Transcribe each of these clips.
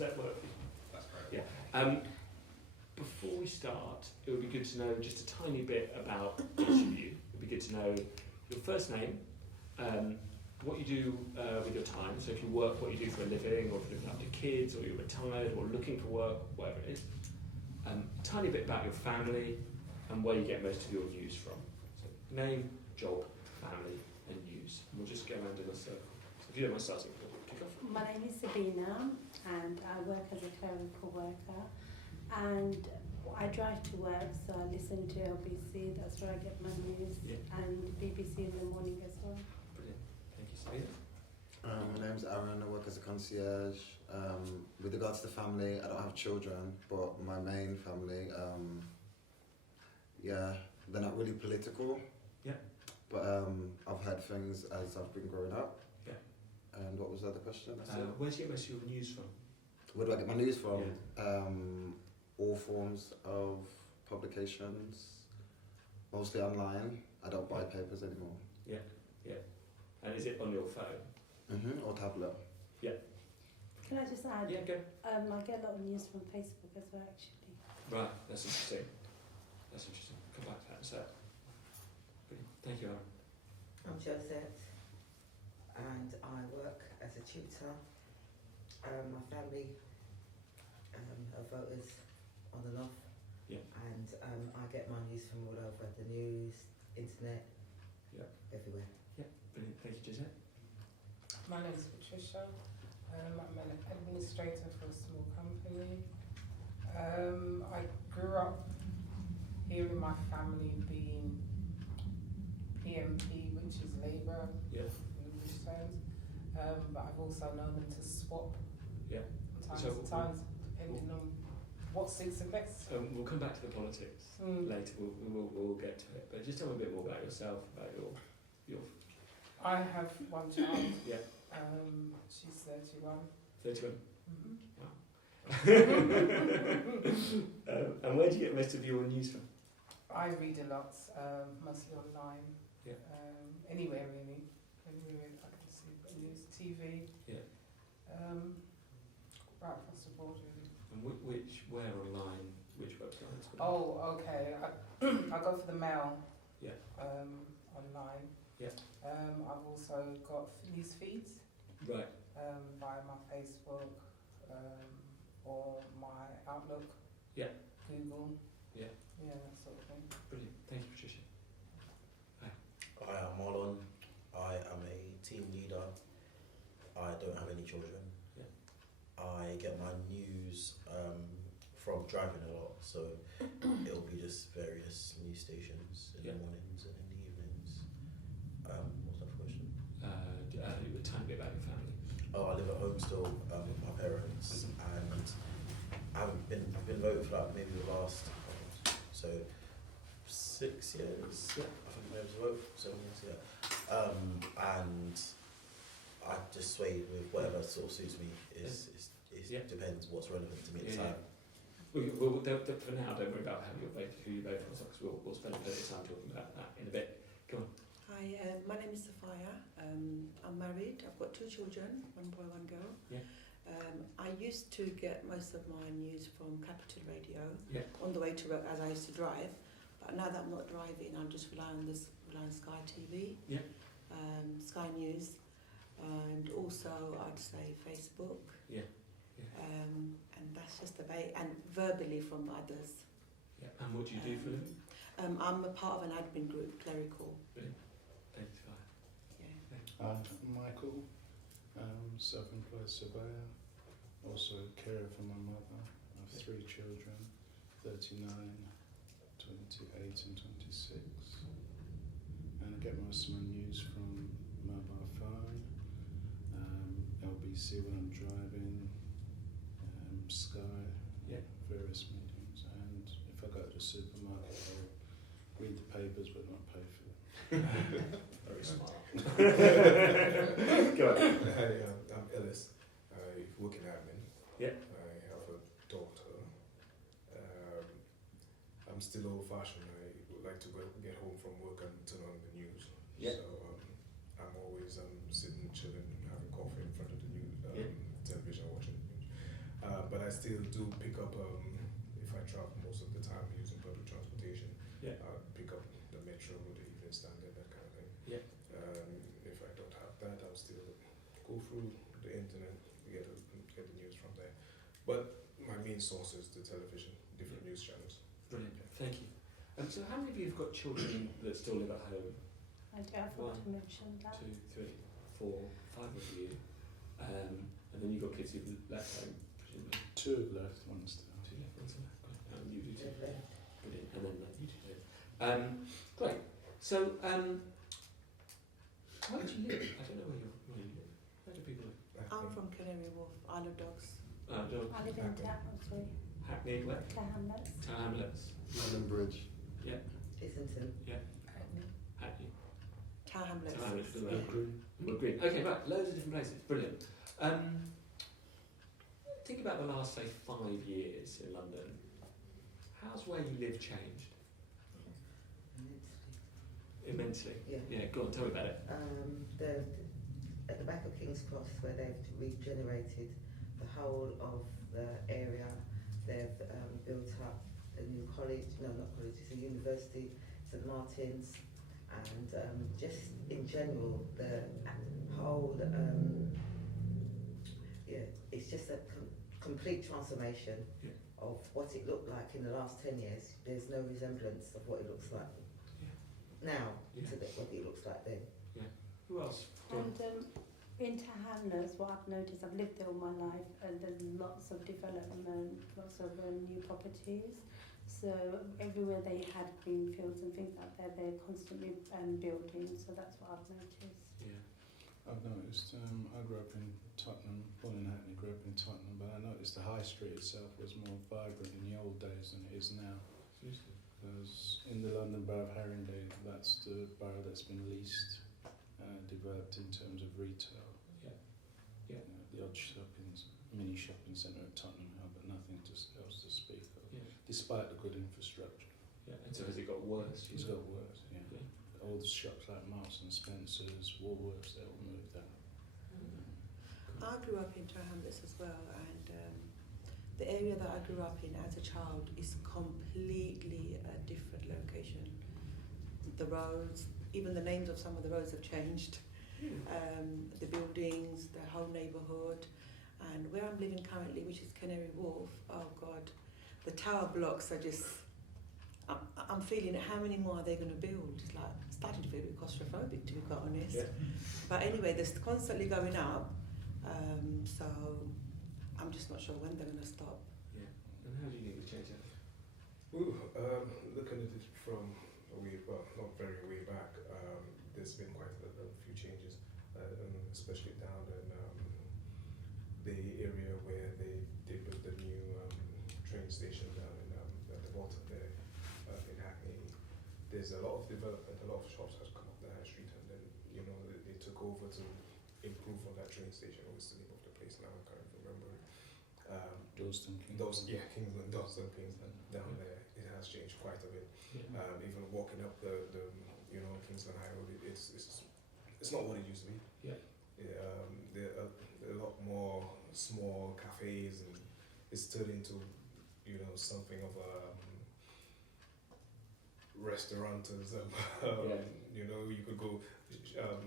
that work for you? That's great. Yeah. Before we start, it would be good to know just a tiny bit about each of you. It would be good to know your first name, what you do with your time, so if you work, what you do for a living, or if you're looking after kids, or you're retired, or looking for work, whatever it is. A tiny bit about your family and where you get most of your news from. So name, job, family, and news. And we'll just go around in a circle. So if you don't mind starting, we'll kick off. My name is Sabina, and I work as a clerical worker. And I drive to work, so I listen to LBC. That's where I get my news, and BBC in the morning as well. Brilliant. Thank you, Sabina. My name's Aaron, I work as a concierge. With regards to family, I don't have children, but my main family, they're not really political. Yeah. But I've heard things as I've been growing up. Yeah. And what was the other question? Where do you get most of your news from? Where do I get my news from? Yeah. All forms of publications, mostly online. I don't buy papers anymore. Yeah. And is it on your phone? Or tablet. Yeah. Can I just add? Yeah, go. I get a lot of news from Facebook as well, actually. Right, that's interesting. Come back to that in a sec. Brilliant. Thank you, Aaron. I'm Josette, and I work as a tutor. My family are voters on and off. Yeah. And I get my news from all over the news, internet, everywhere. Yeah, brilliant. Thank you, Gisette. My name is Patricia. I'm an administrator for a small company. I grew up hearing my family being PMP, which is Labour in English terms, but I've also known them to swap from time to time, depending on what suits them best. We'll come back to the politics later. We'll get to it. But just tell me a bit more about yourself, about your. I have one child. Yeah. She's 31. 31. Mm-hmm. Wow. And where do you get most of your news from? I read a lot, mostly online. Yeah. Anywhere really. Anywhere I can see news, TV. Yeah. Right across the board really. And where online? Which websites? Oh, okay. I go for the mail. Yeah. Online. Yeah. I've also got news feeds. Right. Via my Facebook, or my Outlook. Yeah. Google. Yeah. Yeah, that sort of thing. Brilliant. Thank you, Patricia. Hi, I'm Marlon. I am a team leader. I don't have any children. Yeah. I get my news from driving a lot, so it'll be just various news stations in the mornings and in the evenings. What's that question? A tiny bit about your family. Oh, I live at home still with my parents, and I've been voted for like maybe the last 6 years. Yeah. I think I was voted 7 years. Yeah. And I just swayed with whatever sort of suits me. It depends what's relevant to me at the time. Well, for now, don't worry about who you vote for, because we'll spend plenty of time talking about that in a bit. Come on. Hi, my name is Sophia. I'm married. I've got 2 children, 1 boy, 1 girl. Yeah. I used to get most of my news from Capital Radio on the way to work as I used to drive. But now that I'm not driving, I'm just relying on Sky TV, Sky News, and also I'd say Facebook. Yeah. And that's just the way, and verbally from others. Yeah. And what do you do for them? I'm a part of an admin group, clerical. Brilliant. Thank you. Yeah. I'm Michael, self-employed surveyor, also carer for my mother. I have 3 children, 39, 28 and 26. And I get most of my news from mobile phone, LBC when I'm driving, Sky, various mediums. And if I go to the supermarket, I'll read the papers but not pay for them. Very smart. Go on. Hey, I'm Ellis. I work in admin. Yeah. I have a daughter. I'm still old-fashioned. I would like to get home from work and turn on the news. Yeah. So I'm always sitting, chilling, having coffee in front of the news, television, watching the news. I still do pick up, if I travel most of the time using public transportation, I'll pick up the metro, the Evening Standard, that kind of thing. Yeah. If I don't have that, I'll still go through the internet, get the news from there. But my main source is the television, different news channels. Brilliant, thank you. So how many of you have got children that still live at home? I forgot to mention that. 2, 3, 4, 5 of you. And then you've got kids who've left home, presumably. 2 have left, 1 still. 2 left, 1 still left. Good. And you do too. They've left. Brilliant. And then you do too. Great. So, where do you live? I don't know where you live. Where do people live? I'm from Canary Wharf, Isle of Dogs. I live in Hackney, where? Tower Hamlets. Tower Hamlets. London Bridge. Islington. Hackney. Tower Hamlets. Tower Hamlets. Wood Green. Wood Green. Okay, right. Loads of different places. Brilliant. Think about the last, say, 5 years in London. How's where you live changed? Immensely. Yeah. Go on. Tell me about it. At the back of King's Cross, where they've regenerated the whole of the area, they've built up a new college. No, not college. It's a university, St Martin's, and just in general, the whole. It's just a complete transformation of what it looked like in the last 10 years. There's no resemblance of what it looks like now to what it looks like then. Who else? And in Tower Hamlets, what I've noticed, I've lived there all my life, and there's lots of development, lots of new properties. So everywhere they had green fields and things like that, they're constantly building. So that's what I've noticed. Yeah. I've noticed, I grew up in Tottenham, born in Hackney, grew up in Tottenham, but I noticed the high street itself was more vibrant in the old days than it is now. Because in the London Borough of Haringey, that's the borough that's been least developed in terms of retail. You know, the odd mini shopping centre at Tottenham Hall, but nothing else to speak of, despite the good infrastructure. And so has it got worse? It's got worse, All the shops like Marks and Spencer's, Woolworths, they all moved out. I grew up in Tower Hamlets as well, and the area that I grew up in as a child is completely a different location. The roads, even the names of some of the roads have changed. The buildings, the whole neighbourhood, and where I'm living currently, which is Canary Wharf, oh God, the tower blocks are just, I'm feeling how many more are they going to build? It's like starting to feel a bit claustrophobic, to be quite honest. But anyway, they're constantly going up, so I'm just not sure when they're going to stop. And how do you think it's changed that? Looking at it from not very way back, there's been quite a few changes, especially down in the area where they built the new train station down in at the bottom there in Hackney. There's a lot of development, a lot of shops has come up the high street, and then they took over to improve on that train station. What's the name of the place now? I can't remember. Kingsland. Kingsland down there. It has changed quite a bit. Even walking up the Kingsland High Road, it's not what it used to be. There are a lot more small cafes, and it's turned into something of a restaurant. You could go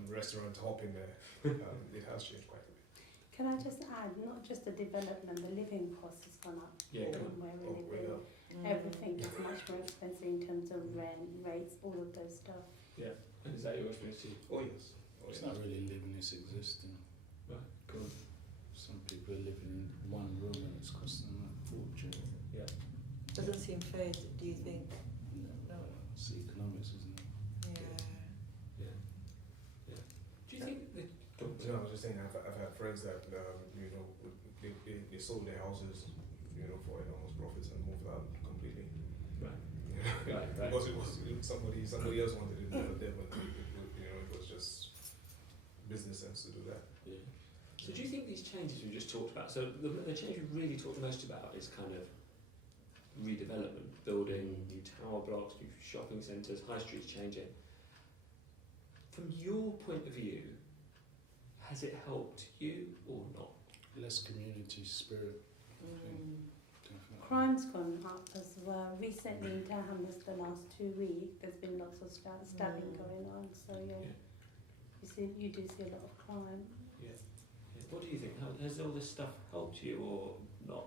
restaurant hopping there. It has changed quite a bit. Can I just add, not just the development, the living cost has gone up. Where we're living. Everything is much more expensive in terms of rent, rates, all of those stuff. And is that your experience too? Oh yes. It's not really living, it's existing. Right, cool. Some people are living in one room and it's costing them a fortune. Doesn't seem fair, do you think? No, it's economics, isn't it? Do you think that... I was just saying, I've had friends that they sold their houses for enormous profits and moved out completely. Right. Because it was somebody else wanted to do it, but it was just business sense to do that. So do you think these changes we just talked about, so the change we really talked most about is kind of redevelopment, building new tower blocks, new shopping centres, high streets changing. From your point of view, has it helped you or not? Less community spirit. Definitely. Crime's gone up as well. Recently in Townhamlets, the last 2 weeks, there's been lots of stabbing going on. So you do see a lot of crime. Yeah. What do you think? Has all this stuff helped you or not?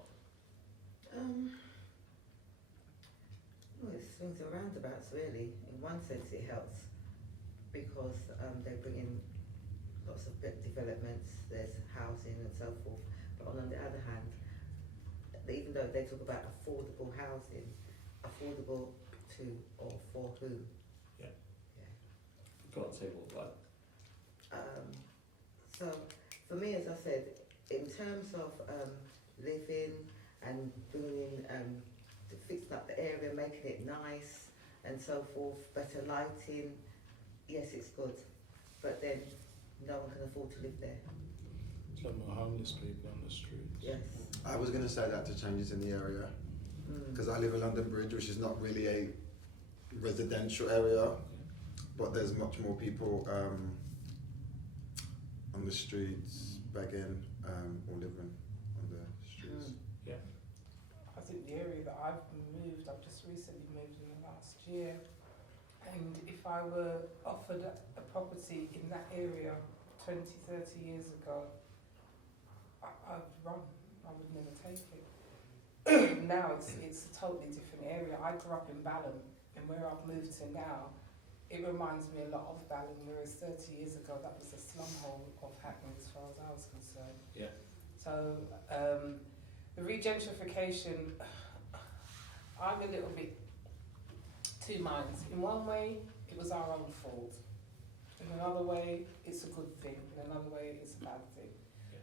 Well, it swings and roundabouts really. In one sense it helps because they bring in lots of developments, there's housing and so forth. But on the other hand, even though they talk about affordable housing, affordable to or for who? Go on, say more about So for me, as I said, in terms of living and bringing in, fixing up the area, making it nice and so forth, better lighting, yes, it's good. But then no one can afford to live there. Some more homeless people on the streets. Yes. I was going to say that to changes in the area, because I live in London Bridge, which is not really a residential area, but there's much more people on the streets begging or living on the streets. I think the area that I've just recently moved in the last year, and if I were offered a property in that area 20, 30 years ago, I'd run. I would never take it. Now it's a totally different area. I grew up in Balham, and where I've moved to now, it reminds me a lot of Balham, whereas 30 years ago that was a slum hole of Hackney as far as I was concerned. Yeah. So the regentrification, I'm a little bit two minds. In one way, it was our own fault. In another way, it's a good thing. In another way, it's a bad thing. Yeah.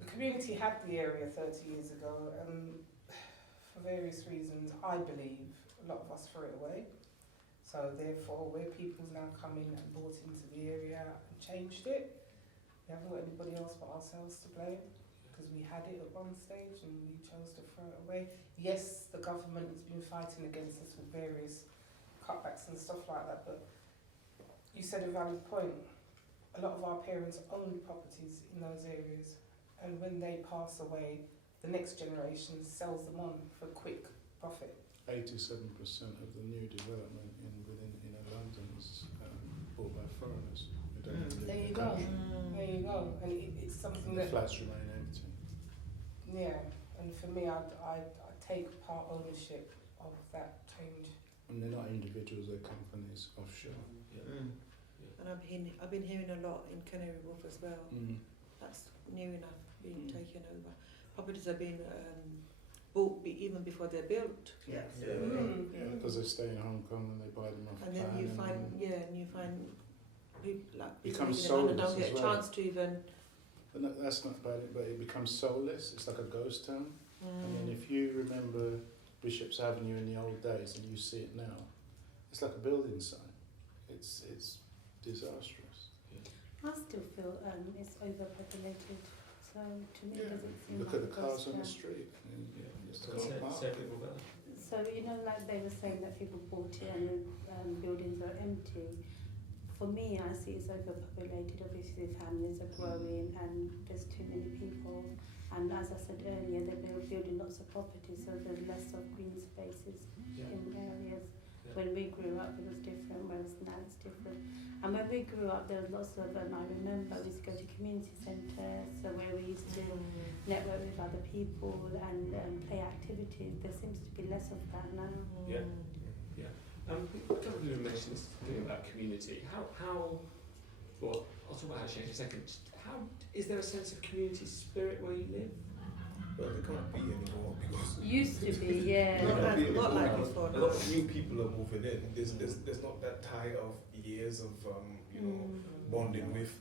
The community had the area 30 years ago, and for various reasons, I believe, a lot of us threw it away. So therefore, where people's now come in and bought into the area and changed it, we haven't got anybody else but ourselves to blame, because we had it at one stage and we chose to throw it away. Yes, the government has been fighting against us with various cutbacks and stuff like that, but you said a valid point. A lot of our parents own properties in those areas, and when they pass away, the next generation sells them on for quick profit. 87% of the new development within inner London is bought by foreigners. Who don't even live There in you the go. country. There you go. And it's something The that, flats remain empty. yeah, and for me, I take part ownership of that change. And they're not individuals, they're companies offshore. And I've been hearing a lot in Canary Wharf as well. That's new enough, being taken over. Properties are being bought even before they're built. Yeah. Yeah, because they stay in Hong Kong and they buy them off And plan. then you find people like people Becomes living in London soulless don't get as a well. chance to even. But no, that's not bad, but it becomes soulless. It's like a ghost town. And then if you remember Bishop's Avenue in the old days and you see it now, it's like a building site. It's disastrous. I still feel it's overpopulated. So to me, it doesn't seem Look like at the a cars ghost on the town. street. It's a Say car say a park. bit more about that. So like they were saying that people bought it and buildings are empty. For me, I see it's overpopulated. Obviously, families are growing and there's too many people. And as I said earlier, they're building lots of properties, so there's less of green spaces in areas. Yeah. When we grew up, it was different, whereas now it's different. And when we grew up, there was lots of, I remember we used to go to community centres, so where we used to network with other people and play activities. There seems to be less of that now. Yeah. What kind of you mentioned this thing about community? Well, I'll talk about how it changed in a second. How is there a sense of community spirit where you live? Well, there can't be anymore because Used to be, yeah. Not like before. a lot of new people are moving in. There's not that tie of years of bonding with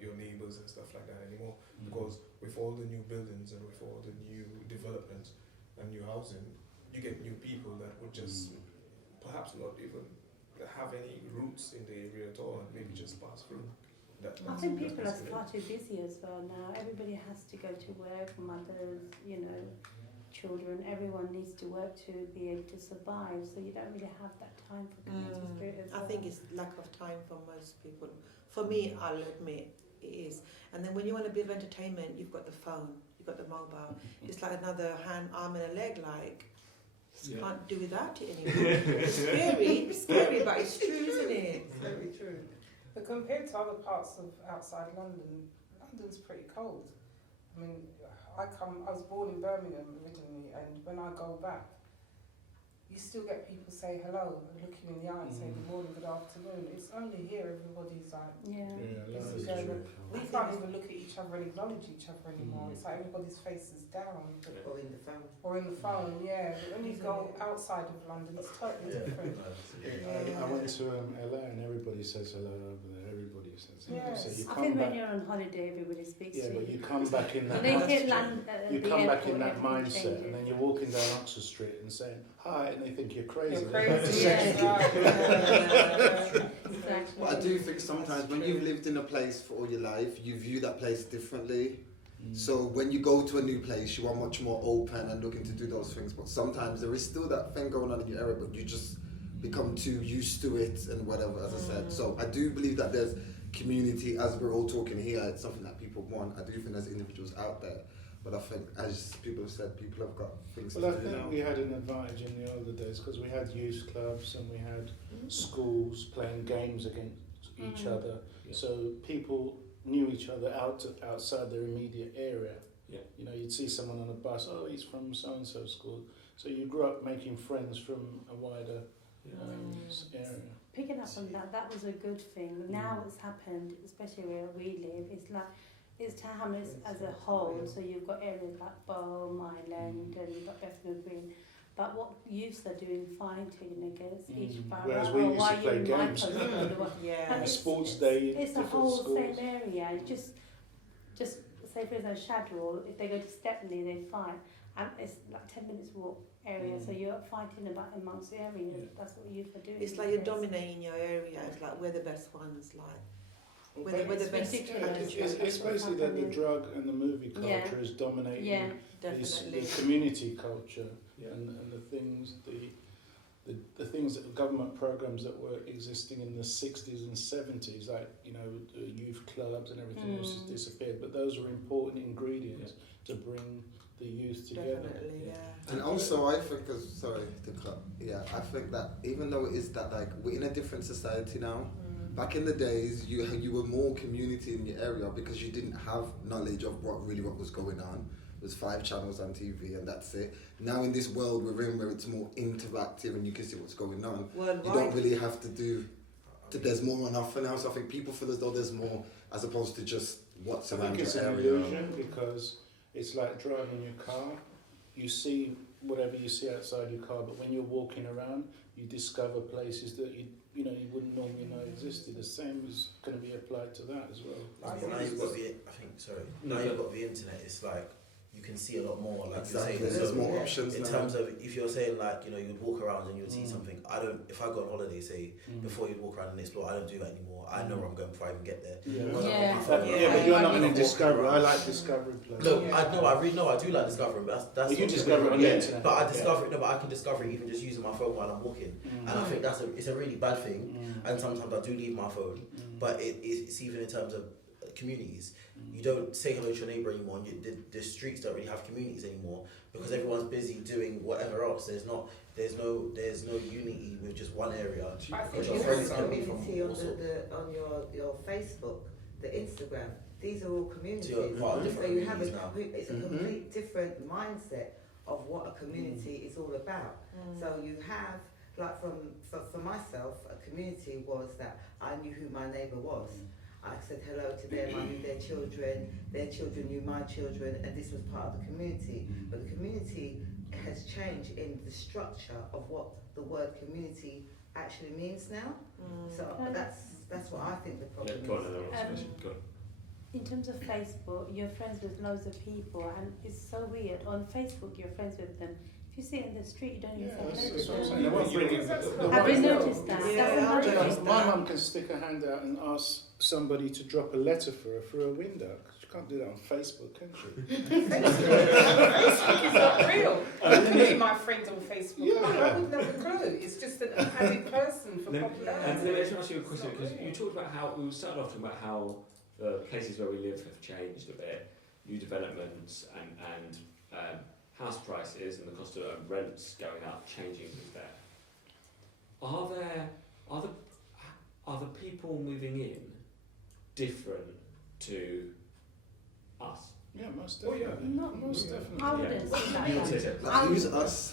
your neighbours and stuff like that anymore. Because with all the new buildings and with all the new development and new housing, you get new people that would just perhaps not even have any roots in the area at all and maybe just pass through. I think people are far too busy as well now. Everybody has to go to work, mothers, children, everyone needs to work to be able to survive, so you don't really have that time for community spirit as well. I think it's lack of time for most people. For me, I'll admit, it is. And then when you want a bit of entertainment, you've got the phone. You got the mobile. It's like another hand, arm, and a leg. Like you can't do without it anymore. It's scary, but it's true, isn't it? It's very true. But compared to other parts of outside London, London's pretty cold. I mean, I was born in Birmingham originally, and when I go back, you still get people say hello and look you in the eye and say good morning, good afternoon. It's only here everybody's like, this is going on. We can't even look at each other and acknowledge each other anymore. It's like everybody's face is down. Or in the phone. Or in the phone, yeah. But when you go outside of London, it's totally different. I went to LA and everybody says hello over there. Everybody says hello. Yes. So you I come think back, when you're on holiday, everybody speaks to but you. you come back in that. When they hit land, you the come back airport, in that everything mindset, changes. and then you're walking down Oxford Street and saying hi, and they think you're crazy. You're crazy, Yeah. Exactly. But I do think sometimes when you've lived in a place for all your life, you view that place differently. So when you go to a new place, you are much more open and looking to do those things. But sometimes there is still that thing going on in your area, but you just become too used to it and whatever, as I said. So I do believe that there's community, as we're all talking here, it's something that people want. I do think there's individuals out there. But I think, as people have said, people have got things to do now. Well, I think we had an advantage in the older days because we had youth clubs and we had schools playing games against each other. Yeah. So people knew each other outside their immediate area. Yeah. You know, you'd see someone on a bus, oh, he's from so-and-so school. So you grew up making friends from a wider area. Picking up on that, that was a good thing. Now what's happened, especially where we live, it's like it's town hamlets as a whole. So you've got areas like Bow, Myland, and you've got Bethnal Green. But what youths are doing, fighting against each borough. Whereas we used to play games. And A sports day in it's the different whole schools. same area. Just say for example, Shadwell, if they go to Stepney, they fight. And it's like 10 minutes walk area, so you're fighting about amongst areas. Yeah. That's what youth are doing. It's like you're dominating your area. It's like we're the best ones. Like we're the It's best. ridiculous. It's basically that the drug and the movie culture is dominating Definitely. the community culture Yeah. and the things the things that the government programs that were existing in the 60s and 70s, like the youth clubs and everything else has disappeared. But those were important ingredients to bring the youth together. Definitely, yeah. And also, I think, I think that even though it is that like we're in a different society now. Back in the days, you were more community in your area because you didn't have knowledge of what was going on. There's 5 channels on TV and that's it. Now in this world we're in where it's more interactive and you can see what's going on. Worldwide. You don't really have to do. There's more on offer now, so I think people feel as though there's more as opposed to just what's I around think it's your an area. illusion because it's like driving your car. You see whatever you see outside your car, but when you're walking around, you discover places that you wouldn't normally know existed. The same is going to be applied to that as well. Now you've got now you've got the internet. It's like you can see a lot more. Like Exactly. you're saying, There's more options in now. terms of if you're saying like you'd walk around and you'd see something. If I go on holiday, say before you'd walk around and explore, I don't do that anymore. I know where I'm going before I even get there. But you're not going to discover. I like discovery places. No, I do like discovering. But that's you discover it on the internet. But I discover it. No, but I can discover it even just using my phone while I'm walking. And I think it's a really bad thing. And sometimes I do leave my phone. But it's even in terms of communities. You don't say hello to your neighbour anymore. The streets don't really have communities anymore because everyone's busy doing whatever else. There's no unity with just one area. I think Your you friends have can be from community on all sorts. on your Facebook, the Instagram. These are all communities. So you're part of different you have communities now. it's a complete different mindset of what a community is all about. So you have, like for myself, a community was that I knew who my neighbour was. I said hello to them, I knew their children knew my children, and this was part of the community. But the community has changed in the structure of what the word community actually means now. So that's what I think the problem is. In terms of Facebook, you're friends with loads of people, and it's so weird. On Facebook, you're friends with them. If you see it in the street, you don't even say hello to them. Have you noticed that? Yeah, My mum can stick her hand out and ask somebody to drop a letter for her through a window. She can't do that on Facebook, can she? Facebook is not real. I can meet my friends on Facebook. I wouldn't have a clue. It's just an added person for popularity. And let me ask you a question, because you talked about how, we started off talking about how the places where we live have changed a bit. new developments and house prices and the cost of rents going up, changing things there. Are the people moving in different to us? Yeah, most Oh, yeah. definitely. Not Most definitely. I wouldn't say that. You would say so. Like, who's us?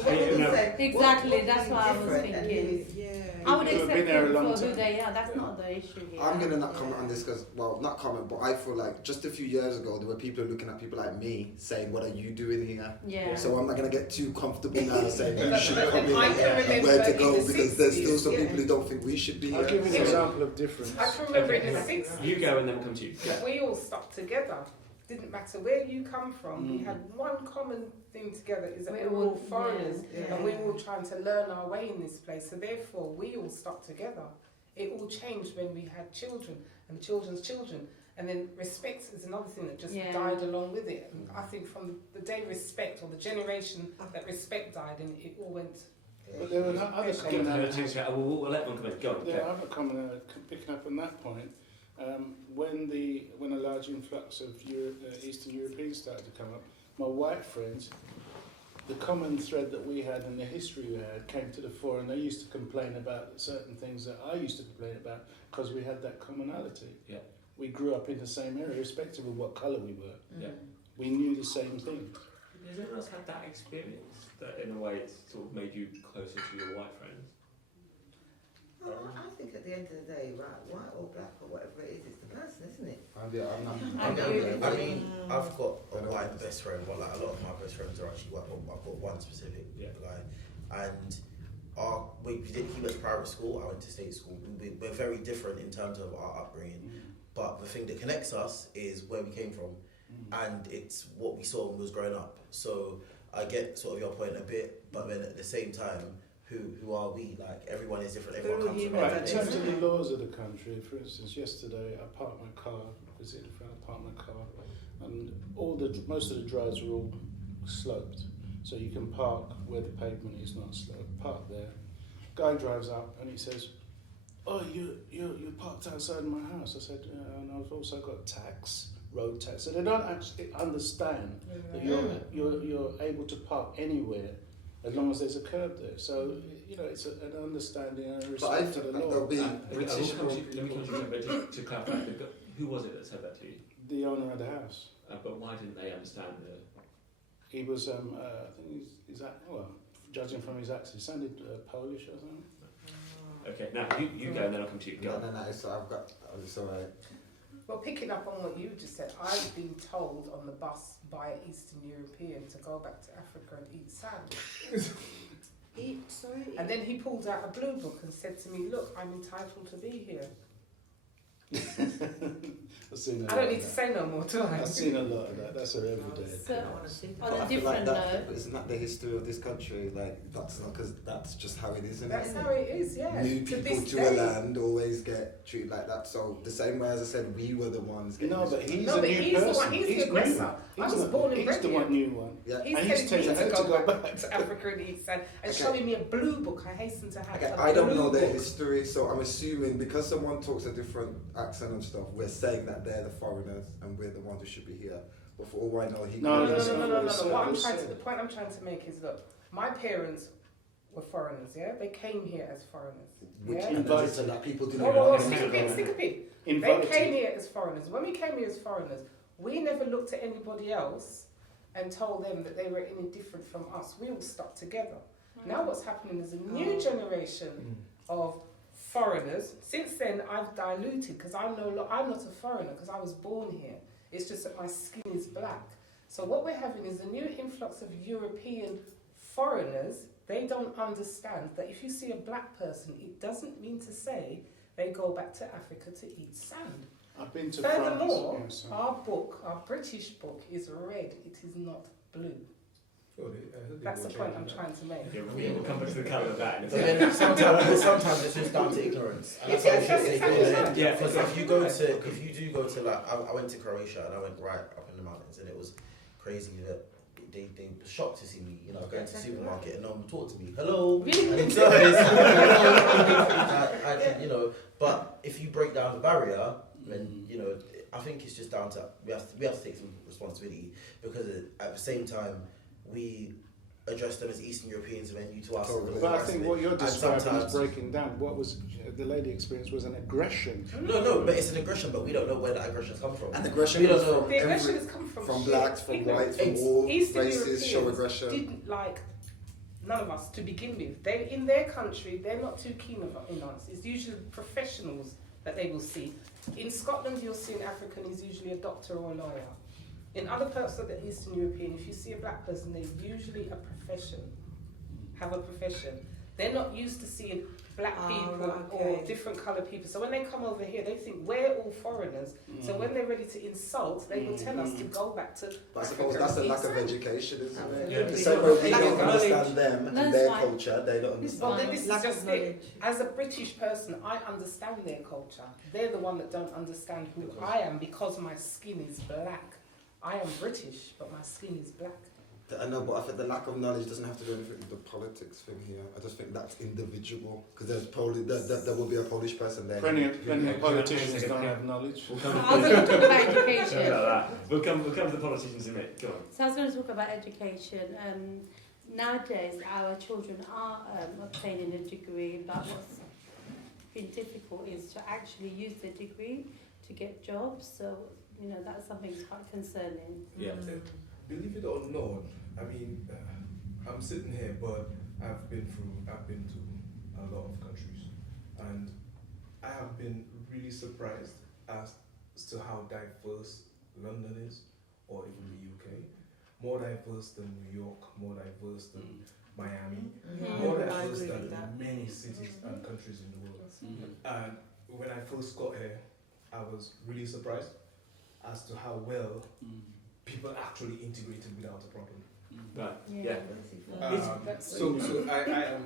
Exactly, that's what I was thinking. Yeah. I would People have accept been there a people long for who time. they are. That's not the issue here. I'm gonna not comment on this because, well, not comment, but I feel like just a few years ago there were people looking at people like me saying, "What are you doing here?" Yeah. So I'm not gonna get too comfortable now saying you But- should but come then I can here and remember where to in go the because there's still 60s, some yeah. people who don't think we should be I'll here. give you an example of difference. I can remember Okay. in the 60s. You go and then we'll come to you. Yeah. We all stuck together. Didn't matter where you come from. We had one common thing together: is that We're we're all all- foreigners, yeah. and we're all trying to learn our way in this place. So therefore, we all stuck together. It all changed when we had children and children's children, and then respect is another thing that just Yeah. died along with it. And I think from the day respect, or the generation that respect died, and it all went. But there were other We'll commonalities. let one come in. Go on. There Yeah. are other commonalities, picking up on that point. When a large influx of Eastern Europeans started to come up, my white friends, the common thread that we had and the history we had came to the fore, and they used to complain about certain things that I used to complain about because we had that commonality. Yeah. We grew up in the same area, irrespective of what colour we were. Yeah. We knew the same things. Has anyone else had that experience that in a way it's sort of made you closer to your white friends? Well, I think at the end of the day, right, white or black or whatever it is, it's the person, isn't it? I'm I agree with I you. mean, I've got a white best friend, but like a lot of my best friends are actually white. But I've got one specific guy, and he went to private school. I went to state school. We're very different in terms of our upbringing, but the thing that connects us is where we came from, and it's what we saw when we was growing up. So I get sort of your point a bit, but then at the same time, who are we? Like, everyone is different. Everyone comes from Right, different in terms places. of the laws of the country, for instance, yesterday I parked my car, visited a friend, I parked my car, and most of the drives were all sloped. So you can park where the pavement is not sloped, park there. Guy drives up and he says, "Oh, you parked outside my house." I said, "Yeah, and I've also got road tax." So they don't actually understand that you're able to park anywhere as long as there's a curb there. So, it's an understanding and a But I respect to think the that law. there'll be Let me British. come to you, but just to clarify, who was it that said that to you? The owner of the house. But why didn't they understand He was, I think judging from his accent, he sounded Polish or something. Okay, now you go and then I'll come to you. Go. No, it's alright. Well, picking up on what you just said, I've been told on the bus by an Eastern European to go back to Africa and eat sand. And then he pulled out a blue book and said to me, "Look, I'm entitled to be here." I've seen I don't need to say no more, do I? I've seen a lot of that. That's an everyday So, occurrence. on But a I feel different like that, note, isn't that the history of this country? Like, that's not because that's just how it is, isn't That's it? how it is, yeah. New To people this to day. a land always get treated like that. So the same way as I said, we were the ones getting No, but he's No, a but new he's the person. one, he's the new. aggressor. I was born and He's bred the here. one new one. Yeah. He's And he's telling me telling to her to go go back to Africa and eat sand and Okay. showing me a blue book. I hasten to have Okay, a I don't blue know their book. history, so I'm assuming because someone talks a different accent and stuff, we're saying that they're the foreigners and we're the ones who should be here. But for all I know, he No, No. that's not what he What said. I'm He trying to, said- the point I'm trying to make is, look, my parents were foreigners, yeah? They came here as foreigners. which Yeah? indicates that people didn't Whoa, know. stick a pin. They Invited. came here as foreigners. When we came here as foreigners, we never looked at anybody else and told them that they were any different from us. We all stuck together. Now what's happening is a new generation of foreigners. Since then, I've diluted because I'm not a foreigner because I was born here. It's just that my skin is black. So what we're having is a new influx of European foreigners. They don't understand that if you see a black person, it doesn't mean to say they go back to Africa to eat sand. I've been to Furthermore, France. Yeah, so- our British book is red, it is not blue. That's the point I'm trying to make. Yeah, we'll come back to the colour of that in a But second. then sometimes it's just down to ignorance. And that's how we should say Yeah. Because if you do go to like, I went to Croatia and I went right up in the mountains and it was crazy that they were shocked to see me, going to the supermarket and no one would talk to me. Hello. And so but if you break down the barrier, then I think it's just down to we have to take some responsibility, because at the same time we address them as Eastern Europeans and then you to us. Totally. But I think what you're describing is sometimes- breaking down. What was the lady experienced was an aggression. No, but it's an aggression, but we don't know where that aggression's come from. And aggression We don't comes know. from The aggression every, has come from from shit. blacks, from Ignorance. whites, from all Eastern races show Europeans aggression. didn't like none of us to begin with. They in their country, they're not too keen on us. It's usually professionals that they will see. In Scotland, you'll see an African is usually a doctor or a lawyer. In other parts of the Eastern European, if you see a black person, they're usually have a profession. They're not used to seeing black people or different coloured people. So when they come over here, they think we're all foreigners. So when they're ready to insult, they will tell us to go back to But I suppose that's a lack of education, isn't it? Yeah. The same way we Lack don't of knowledge. understand them and That's their fine. culture, they don't understand. Well, then this is Lack just of it. knowledge. As a British person, I understand their culture. They're the one that don't understand who I am because my skin is black. I am British, but my skin is black. I know, but I think the lack of knowledge doesn't have to do anything with the politics thing here. I just think that's individual, because there will be a Polish person there. Plenty of politicians don't have knowledge. We'll come, I was going to talk about education. Sorry about that. We'll come to the politicians in a minute. Go on. So I was going to talk about education. Nowadays, our children are obtaining a degree, but what's been difficult is to actually use the degree to get jobs. So, you know, that's something that's quite concerning. Yeah. Believe it or not, I mean, I'm sitting here, but I've been to a lot of countries, and I have been really surprised as to how diverse London is, or even the UK. More diverse than New York, more diverse than Miami, more I diverse agree than with that. many cities and countries in the world. And when I first got here, I was really surprised as to how well people actually integrated without a problem. Right. Yeah. So I am,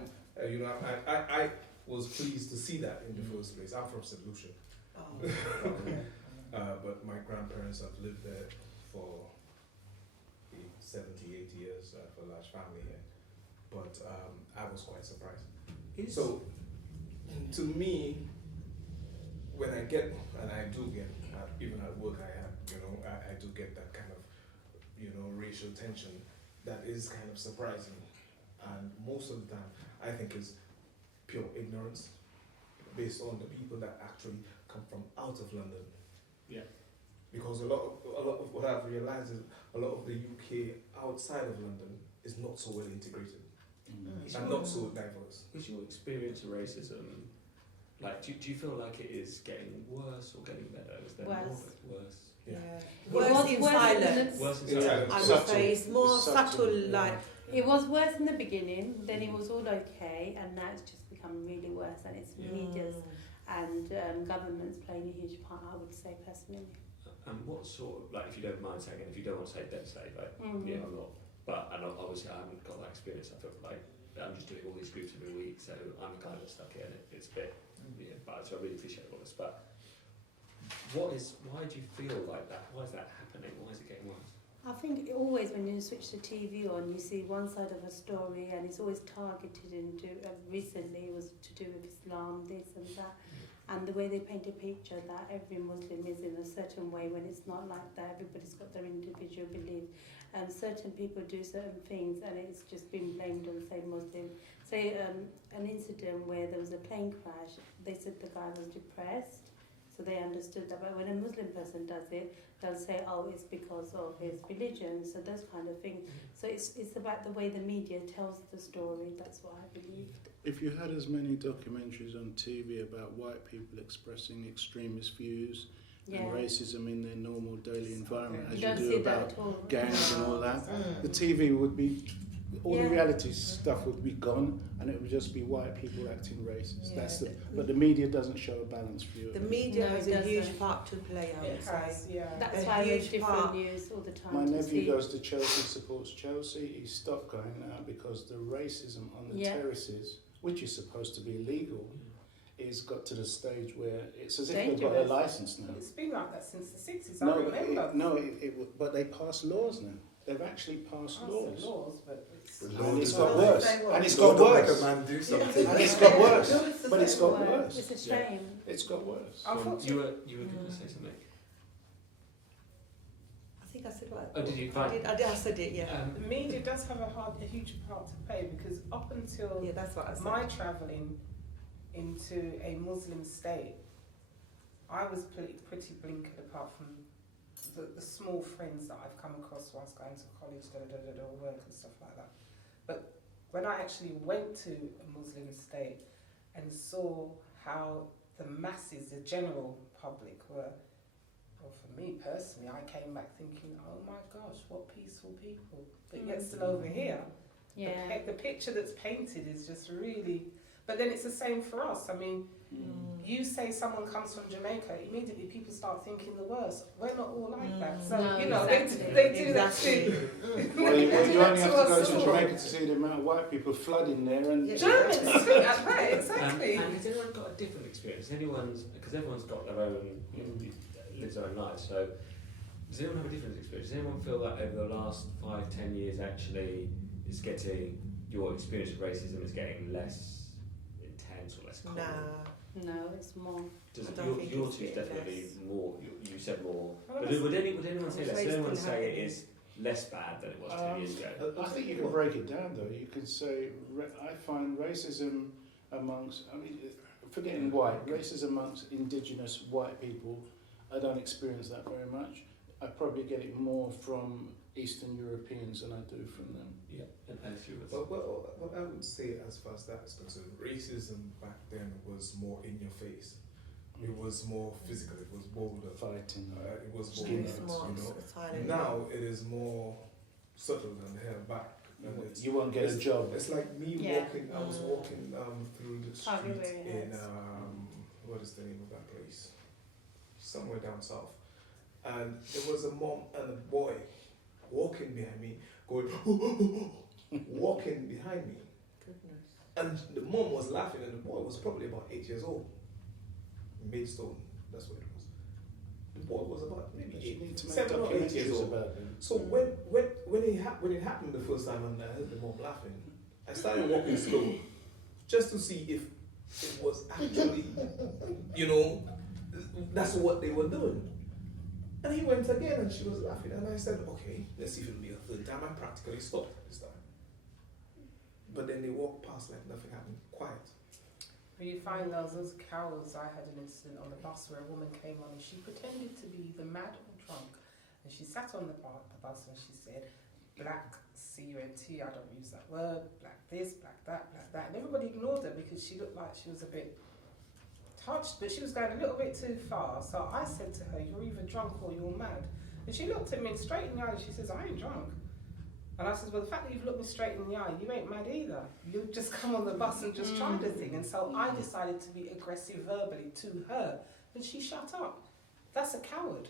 I was pleased to see that in the first place. I'm from St. Lucia, but my grandparents have lived there for 70, 80 years, for a large family here. But I was quite surprised. So, to me, when I get, and I do get, even at work, I do get that kind of, racial tension that is kind of surprising. And most of the time, I think is pure ignorance based on the people that actually come from out of London. Yeah. Because a lot of what I've realized is a lot of the UK outside of London is not so well integrated and not so diverse. Is your experience of racism, like, do you feel like it is getting worse or getting better? Is there more of it worse? Yeah. Well, Worse in silence. Worse in Yeah. silence. I would Subtle. say it's more subtle, like It was worse in the beginning, then it was all okay, and now it's just become really worse, and it's media's and government's playing a huge part, I would say, personally. And what sort of, like, if you don't mind saying it, if you don't want to say it, don't say, like, yeah, I'm not. But, and obviously I haven't got that experience. I feel like I'm just doing all these groups every week, so I'm kind of stuck in it. It's a bit, but so I really appreciate all this. But why do you feel like that? Why is that happening? Why is it getting worse? I think always when you switch the TV on, you see one side of a story, and it's always targeted into, recently it was to do with Islam, this and that. And the way they paint a picture that every Muslim is in a certain way, when it's not like that. Everybody's got their individual belief, and certain people do certain things, and it's just been blamed on, say, Muslim. Say an incident where there was a plane crash, they said the guy was depressed, so they understood that. But when a Muslim person does it, they'll say, oh, it's because of his religion, so those kind of things. So it's about the way the media tells the story, that's what I believe. If you had as many documentaries on TV about white people expressing extremist views and racism in their normal daily environment, as you do about gangs and all that, the TV would be, all the reality stuff would be gone, and it would just be white people acting racist. That's but the media doesn't show a balanced view. the media No, has it a huge doesn't. part to play, I would say. That's A why I read huge different part. news all the time. My to nephew see. goes to Chelsea, supports Chelsea. He stopped going now because the racism on the terraces, which is supposed to be illegal, is got to the stage where it's as if they've got a license now. It's been like that since the 60s, I remember. But they passed laws now. They've actually passed laws. But it's... And it's got worse. And it's Lord, got don't make worse. a man do something. And it's got worse. But it's got worse. It's a shame. It's got worse. You were going to say something? think I said what. Oh, did you? I said it. Yeah. The media does have a huge part to play, because up until Yeah, that's what I said. my travelling into a Muslim state, I was pretty blinkered, apart from the small friends that I've come across whilst going to college, work and stuff like that. But when I actually went to a Muslim state and saw how the masses, the general public were, well, for me personally, I came back thinking, oh my gosh, what peaceful people. But yet still over here, Yeah. the picture that's painted is just really... But then it's the same for us. I mean, you say someone comes from Jamaica, immediately people start thinking the worst. We're not all like that. So, No, you know, exactly. they do that too. Well, you only have to go us to all. Jamaica to see the amount of white people flooding there, and Germans too, right, exactly. And has anyone got a different experience? Because everyone's got their own, lives their own life. So, does anyone have a different experience? Does anyone feel that over the last 5-10 years, actually, your experience of racism is getting less intense or less common? No, it's more. Does I it, don't think yours it's is getting definitely less. more. You said more. Well, But would anyone say less? Would anyone say it is less bad than it was 10 years ago? I think you can break it down though. You can say, I find racism amongst, forgetting white, racism amongst indigenous white people, I don't experience that very much. I probably get it more from Eastern Europeans than I do from them. Yeah, and if you would. Well, I would say, as far as that is concerned, racism back then was more in your face. It was more physical. It was bolder. Fighting. It was It's bolder. more You know. silent. Now it is more subtle and held back. And it's, You won't get a job. It's like me Yeah. walking. I was walking through the street Everywhere, in yes. what is the name of that place? Somewhere down south, and there was a mom and a boy walking behind me, going walking behind me, Goodness. and the mom was laughing, and the boy was probably about 8 years old. Maidstone, that's what it was. The boy was about maybe You need to make 7 or 8 years documentaries old. about them. So when it happened the first time, and I heard the mom laughing, I started walking slow, just to see if it was actually, that's what they were doing. And he went again, and she was laughing, and I said, okay, let's see if it'll be a third time. I practically stopped this time. But then they walked past like nothing happened, quiet. You find those cowards. I had an incident on the bus where a woman came on and she pretended to be either mad or drunk, and she sat on the bus and she said, black C-U-N-T, I don't use that word, black this, black that, and everybody ignored her because she looked like she was a bit touched, but she was going a little bit too far. So I said to her, you're either drunk or you're mad. And she looked at me straight in the eye and she says, I ain't drunk. And I said, well, the fact that you've looked me straight in the eye, you ain't mad either. You've just come on the bus and just tried the thing. And so I decided to be aggressive verbally to her, and she shut up. That's a coward.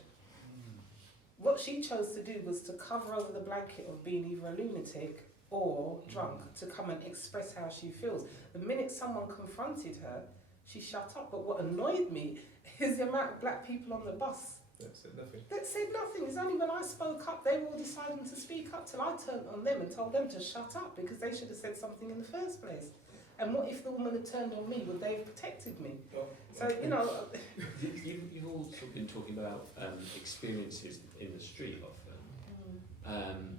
What she chose to do was to cover over the blanket of being either a lunatic or drunk, to come and express how she feels. The minute someone confronted her, she shut up. But what annoyed me is the amount of black people on the bus That said nothing. that said nothing. It's only when I spoke up, they were all deciding to speak up, till I turned on them and told them to shut up, because they should have said something in the first place. And what if the woman had turned on me? Would they have protected me? So, You've all sort of been talking about experiences in the street often.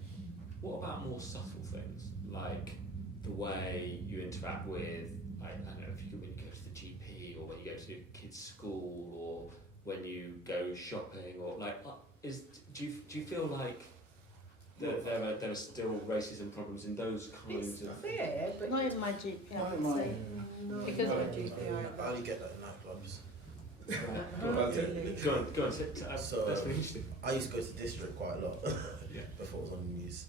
What about more subtle things, like the way you interact with, I don't know, when you go to the GP, or when you go to kids' school, or when you go shopping, or do you feel like there are still racism problems in those kinds of? There, but Not in my GP, I Not in would my- say. No, Because no of GP either. I only get that in nightclubs. Go on. So, that's really interesting. I used to go to District quite a lot Yeah. before it was on the news,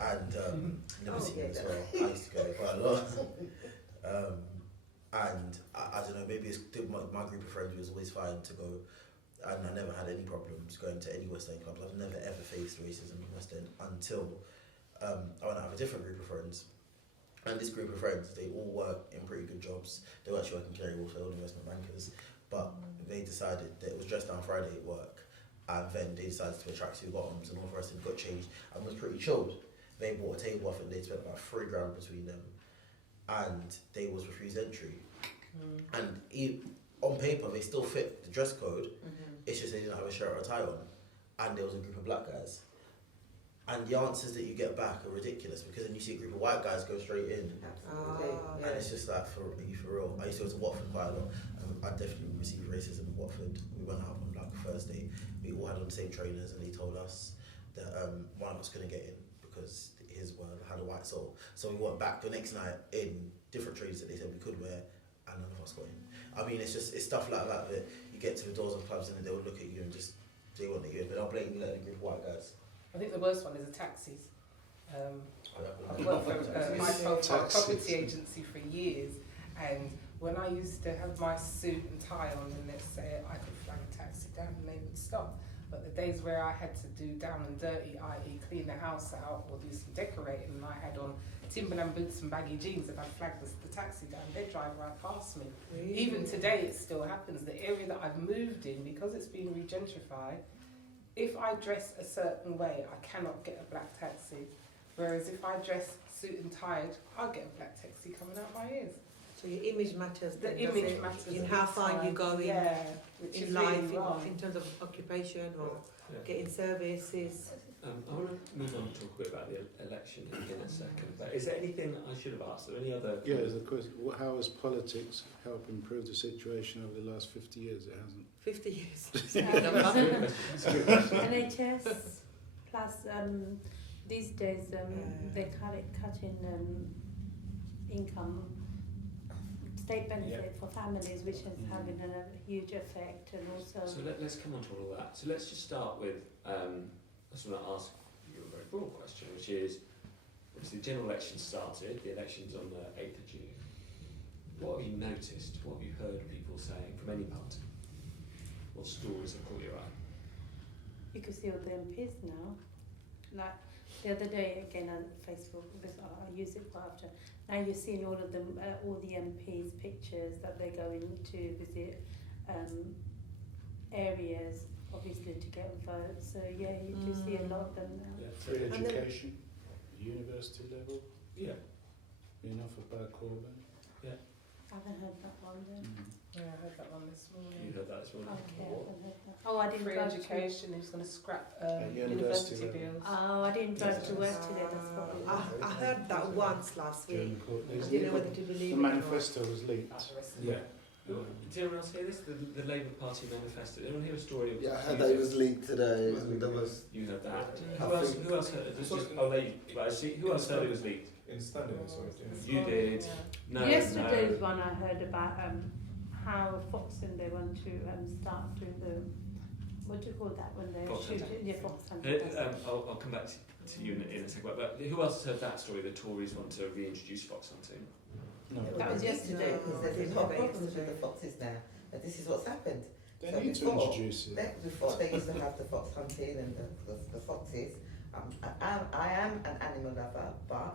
and Liberty yeah, as well. I used to go quite a lot. And I don't know, maybe it's my group of friends was always fine to go, and I never had any problems going to any West End clubs. I've never ever faced racism in West End until I went out with a different group of friends. And this group of friends, they all work in pretty good jobs. They were actually working Canary Wharf, they're all investment bankers. But they decided that it was dressed down Friday at work, and then they decided to wear tracksuit bottoms, and all the rest of them got changed and was pretty chilled. They bought a table off and they spent about £3 between them, and they was refused entry. And on paper, they still fit the dress code. It's just they didn't have a shirt or a tie on, and there was a group of black guys. And the answers that you get back are ridiculous because then you see a group of white guys go straight in. Absolutely. Ah. And it's just like, are you for real? I used to go to Watford quite a lot. I definitely received racism in Watford. We went out on like Thursday. We all had on the same trainers, and he told us that one of us couldn't get in because his had a white soul. So we went back the next night in different trainers that they said we could wear, and none of us got in. I mean, it's stuff like that that you get to the doors of clubs and they'll look at you and just they won't let you in, but they'll blatantly let a group of white guys. I think the worst one is the taxis. I've worked for a high-profile property agency for years, and when I used to have my suit and tie on, and let's say I could flag a taxi down and they would stop. But the days where I had to do down and dirty, i.e. clean the house out or do some decorating, and I had on Timberland boots and baggy jeans, if I flagged the taxi down, they'd drive right past me. Really? Even today it still happens. The area that I've moved in, because it's been regentrified, if I dress a certain way, I cannot get a black taxi. Whereas if I dress suit and tied, I'll get a black taxi coming out my ears. So your image matters. The then, image does it? matters in a how big far you time. go in, Yeah, which in is life, really wrong. in terms of occupation or Yeah. getting services. I want to move on and talk a bit about the election in a second. But is there anything I should have asked? Are there any other? Yeah, there's a question. How has politics helped improve the situation over the last 50 years? It hasn't. 50 years. It's a good question. NHS plus these days they're cutting income, state benefit for families, which is having a huge effect, and also. So let's come on to all of that. So let's just start with. I just want to ask you a very broad question, which is, obviously the general election started. The election's on the 8th of June. What have you noticed? What have you heard people saying from any party? What stories have caught your eye? You can see all the MPs now. Like the other day, again on Facebook, because I use it quite often. Now you're seeing all of them, all the MPs' pictures that they're going to visit areas, obviously to get a vote. So yeah, you do see a lot of them now. Yeah. Free education, university level, Yeah. being offered by Corbyn. I haven't heard that one then. Yeah, I heard that one this You morning. heard that as well. Okay, I What? haven't heard that. Oh, I didn't Free drive education, he's going to scrap university university level. bills. Oh, I didn't drive to work today. That's probably. I heard that once last During week. the court. I didn't know whether to believe The it or not. manifesto was leaked. Yeah. Did anyone else hear this? The Labour Party manifesto. Did anyone hear a story of? Yeah, I heard that it was leaked today, and there was. You heard that. I Who else heard it? This is- oh, I see. Who else heard it was leaked? In standing, sorry. You did. No. Yesterday's one I heard about how Foxton they want to start doing the what do you call that when they Fox shoot hunting. it? Yeah, fox hunting. I'll come back to you in a second. But who else has heard that story? The Tories want to reintroduce fox hunting. No. That was yesterday. Because there's a lot of problems with the foxes now. And this is what's happened. They So need to before- introduce it. Before they used to have the fox hunting and the foxes. I am an animal lover, but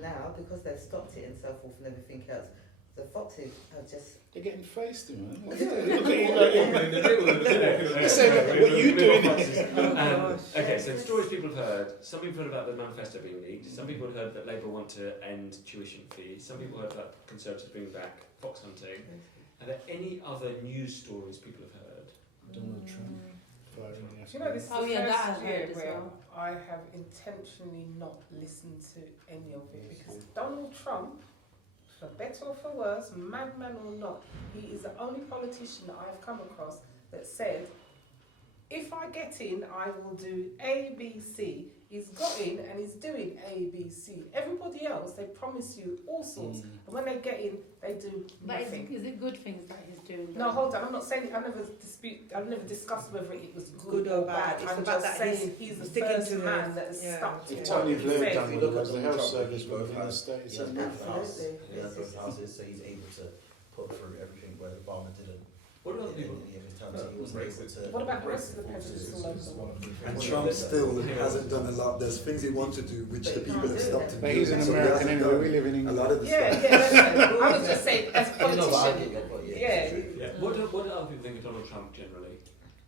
now because they've stopped it and so forth and everything else, the foxes have just. They're getting feisty, man. Look Look at you like saying what you doing. Okay, so the stories people have heard. Some people heard about the manifesto being leaked. Some people had heard that Labour want to end tuition fees. Some people heard that Conservatives bring back fox hunting. Are there any other news stories people have heard? Donald Trump firing the Do you know this is Oh, the yeah, that first I year heard as where well. I have intentionally not listened to any of it because Donald Trump, for better or for worse, madman or not, he is the only politician that I have come across that said, if I get in, I will do A, B, C. He's got in and he's doing A, B, C. Everybody else, they promise you all sorts, and when they get in, they do But nothing. is it good things that he's doing? No, hold on. I'm not saying I've never discussed whether it was good, Good or bad. bad. It's I'm about just that saying he's the sticking first to man it. that has Yeah. stuck to If what Tony he Blair said. done it, Look at because the Donald health Trump, service he within both the has- States. He has both houses. Absolutely. He has both houses, so he's able to put through everything where Obama didn't. What about in people? any of his terms, he was able to. What about the rest of the presidents all over the world? And Trump still hasn't done a lot. There's things he wants to do which the people have stopped him But doing. he's an So he American hasn't anyway. done We live in a England. lot of the Yeah, stuff. yeah. I was just saying, as a You know, but I politician, get it, but yeah. Yeah. What do other people think of Donald Trump generally?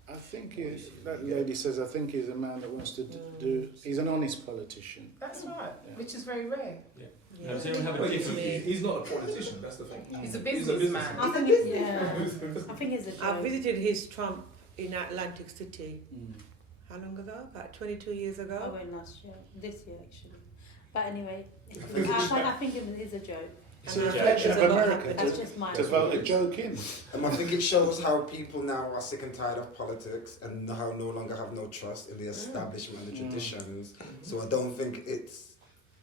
I think that lady says, I think he's a man that wants to do, he's an honest politician. That's right, Yeah. which is very rare. Now, does anyone have a Well, different view? he's not a politician, that's the thing. He's a He's a businessman. I think I think it's a I joke. visited his Trump in Atlantic City, How long ago? About 22 years I ago. went last year, this year actually. But anyway, I think it is a joke. It's a reflection of America That's just my to vote a joke in. And I think it shows how people now are sick and tired of politics and how no longer have no trust in the establishment and the traditions. So I don't think it's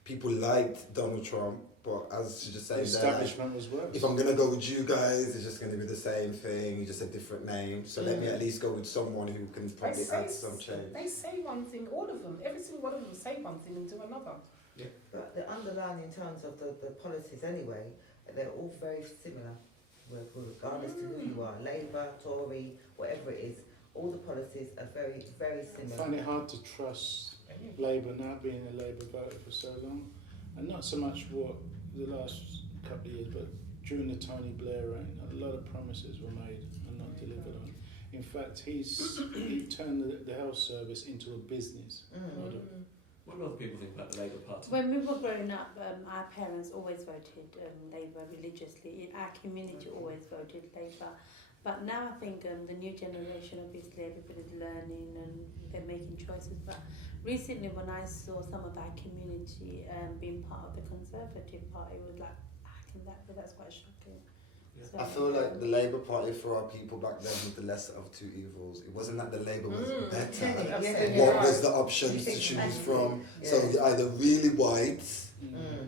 people liked Donald Trump, but as she just The said, establishment was worse. if I'm gonna go with you guys, it's just gonna be the same thing, just a different name. So let me at least go with someone who can probably add some change. They say one thing, all of them, every single one of them say one thing and do another. But the underlying in terms of the policies anyway, they're all very similar. Regardless to who you are, Labour, Tory, whatever it is, all the policies are very, very I similar. find it hard to trust Labour now, being a Labour voter for so long, and not so much what the last couple of years, but during the Tony Blair reign, a lot of promises were made and not delivered on. In fact, he turned the health service into a business model. What do other people think about the Labour Party? When we were growing up, our parents always voted Labour religiously. Our community always voted Labour. But now I think the new generation, obviously everybody's learning and they're making choices. But recently when I saw some of our community being part of the Conservative Party, it was like, how can that be? That's quite shocking. Yeah. So, I feel like the Labour Party for our people back then was the lesser of two evils. It wasn't that the Labour was better. What was the options to choose from? Yeah. So you're either really white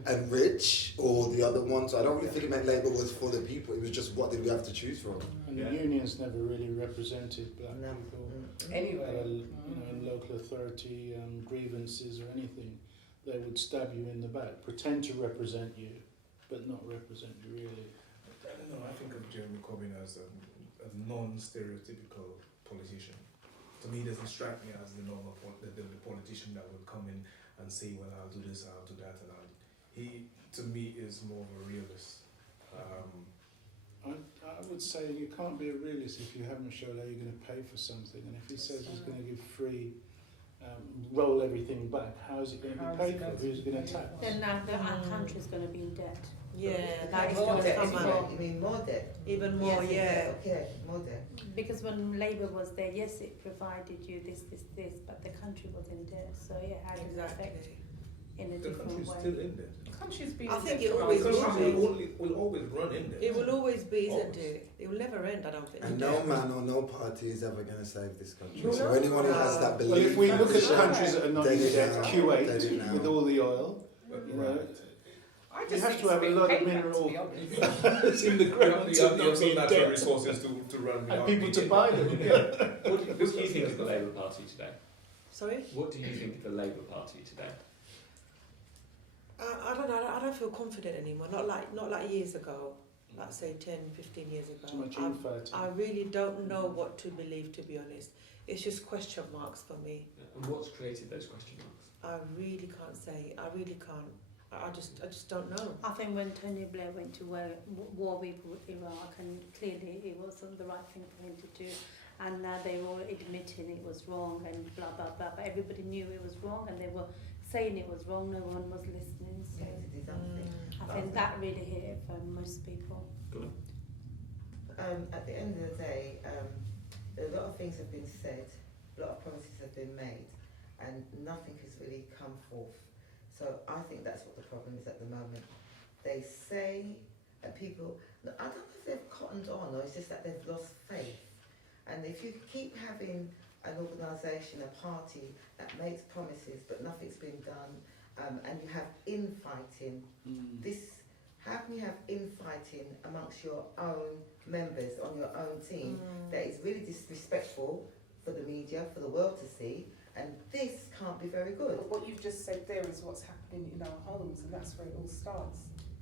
and rich, or the other one. So I don't really think it meant Labour was for the people. It was just what did we have to choose from. And the unions never really represented black No. people. Anyway. In local authority grievances or anything, they would stab you in the back, pretend to represent you, but not represent you really. I don't know, I think of Jeremy Corbyn as a non-stereotypical politician. To me, he doesn't strike me as the normal the politician that would come in and say, well, I'll do this, I'll do that, and he, to me, is more of a realist. I would say you can't be a realist if you haven't showed how you're going to pay for something. And if he says he's going to give free, roll everything back, how is it going to be paid for? Who's going to tax? then now our country's going to be in debt. Yeah, That is More going to debt, come isn't out. it? You mean more debt? even more, Yes, okay, more debt. Because when Labour was there, yes, it provided you this, but the country was in debt. So yeah, how does it affect Exactly. in a The different country's way? still in there. The country's been I think there it for always a The long country time. will always run in there. It will always be, isn't Always. it? It will never end, I don't think. And no man or no party is ever going to save this country. No. So anyone who has that belief, Well, if we look at That's right. countries that are not They in did debt, now. They Kuwait, did now. with all the oil, But you know, I you just have think to have a it's lot of payback, mineral to be honest. it's in the ground you to have not be some in natural debt. resources to run And without people to being buy in them. debt. Yeah. What do you think of the Labour Party today? Sorry? What do you think of the Labour Party today? I don't know, I don't feel confident anymore. Not like years ago, like say 10, 15 years ago. Too much I infighting. really don't know what to believe, to be honest. It's just question marks for me. And what's created those question marks? I really can't say. I really can't. I just don't know. I think when Tony Blair went to war with Iraq, and clearly it wasn't the right thing for him to do, and now they were all admitting it was wrong and blah blah blah, but everybody knew it was wrong and they were saying it was wrong, no one was listening, so Yeah, it's a disaster. I think that really hit it for most people. At the end of the day, a lot of things have been said, a lot of promises have been made, and nothing has really come forth. So I think that's what the problem is at the moment. They say, and people, I don't know if they've cottoned on or it's just that they've lost faith. And if you keep having an organisation, a party that makes promises but nothing's been done, and you have infighting, how can you have infighting amongst your own members on your own team that is really disrespectful for the media, for the world to see, and this can't be very good. But what you've just said there is what's happening in our homes, and that's where it all starts.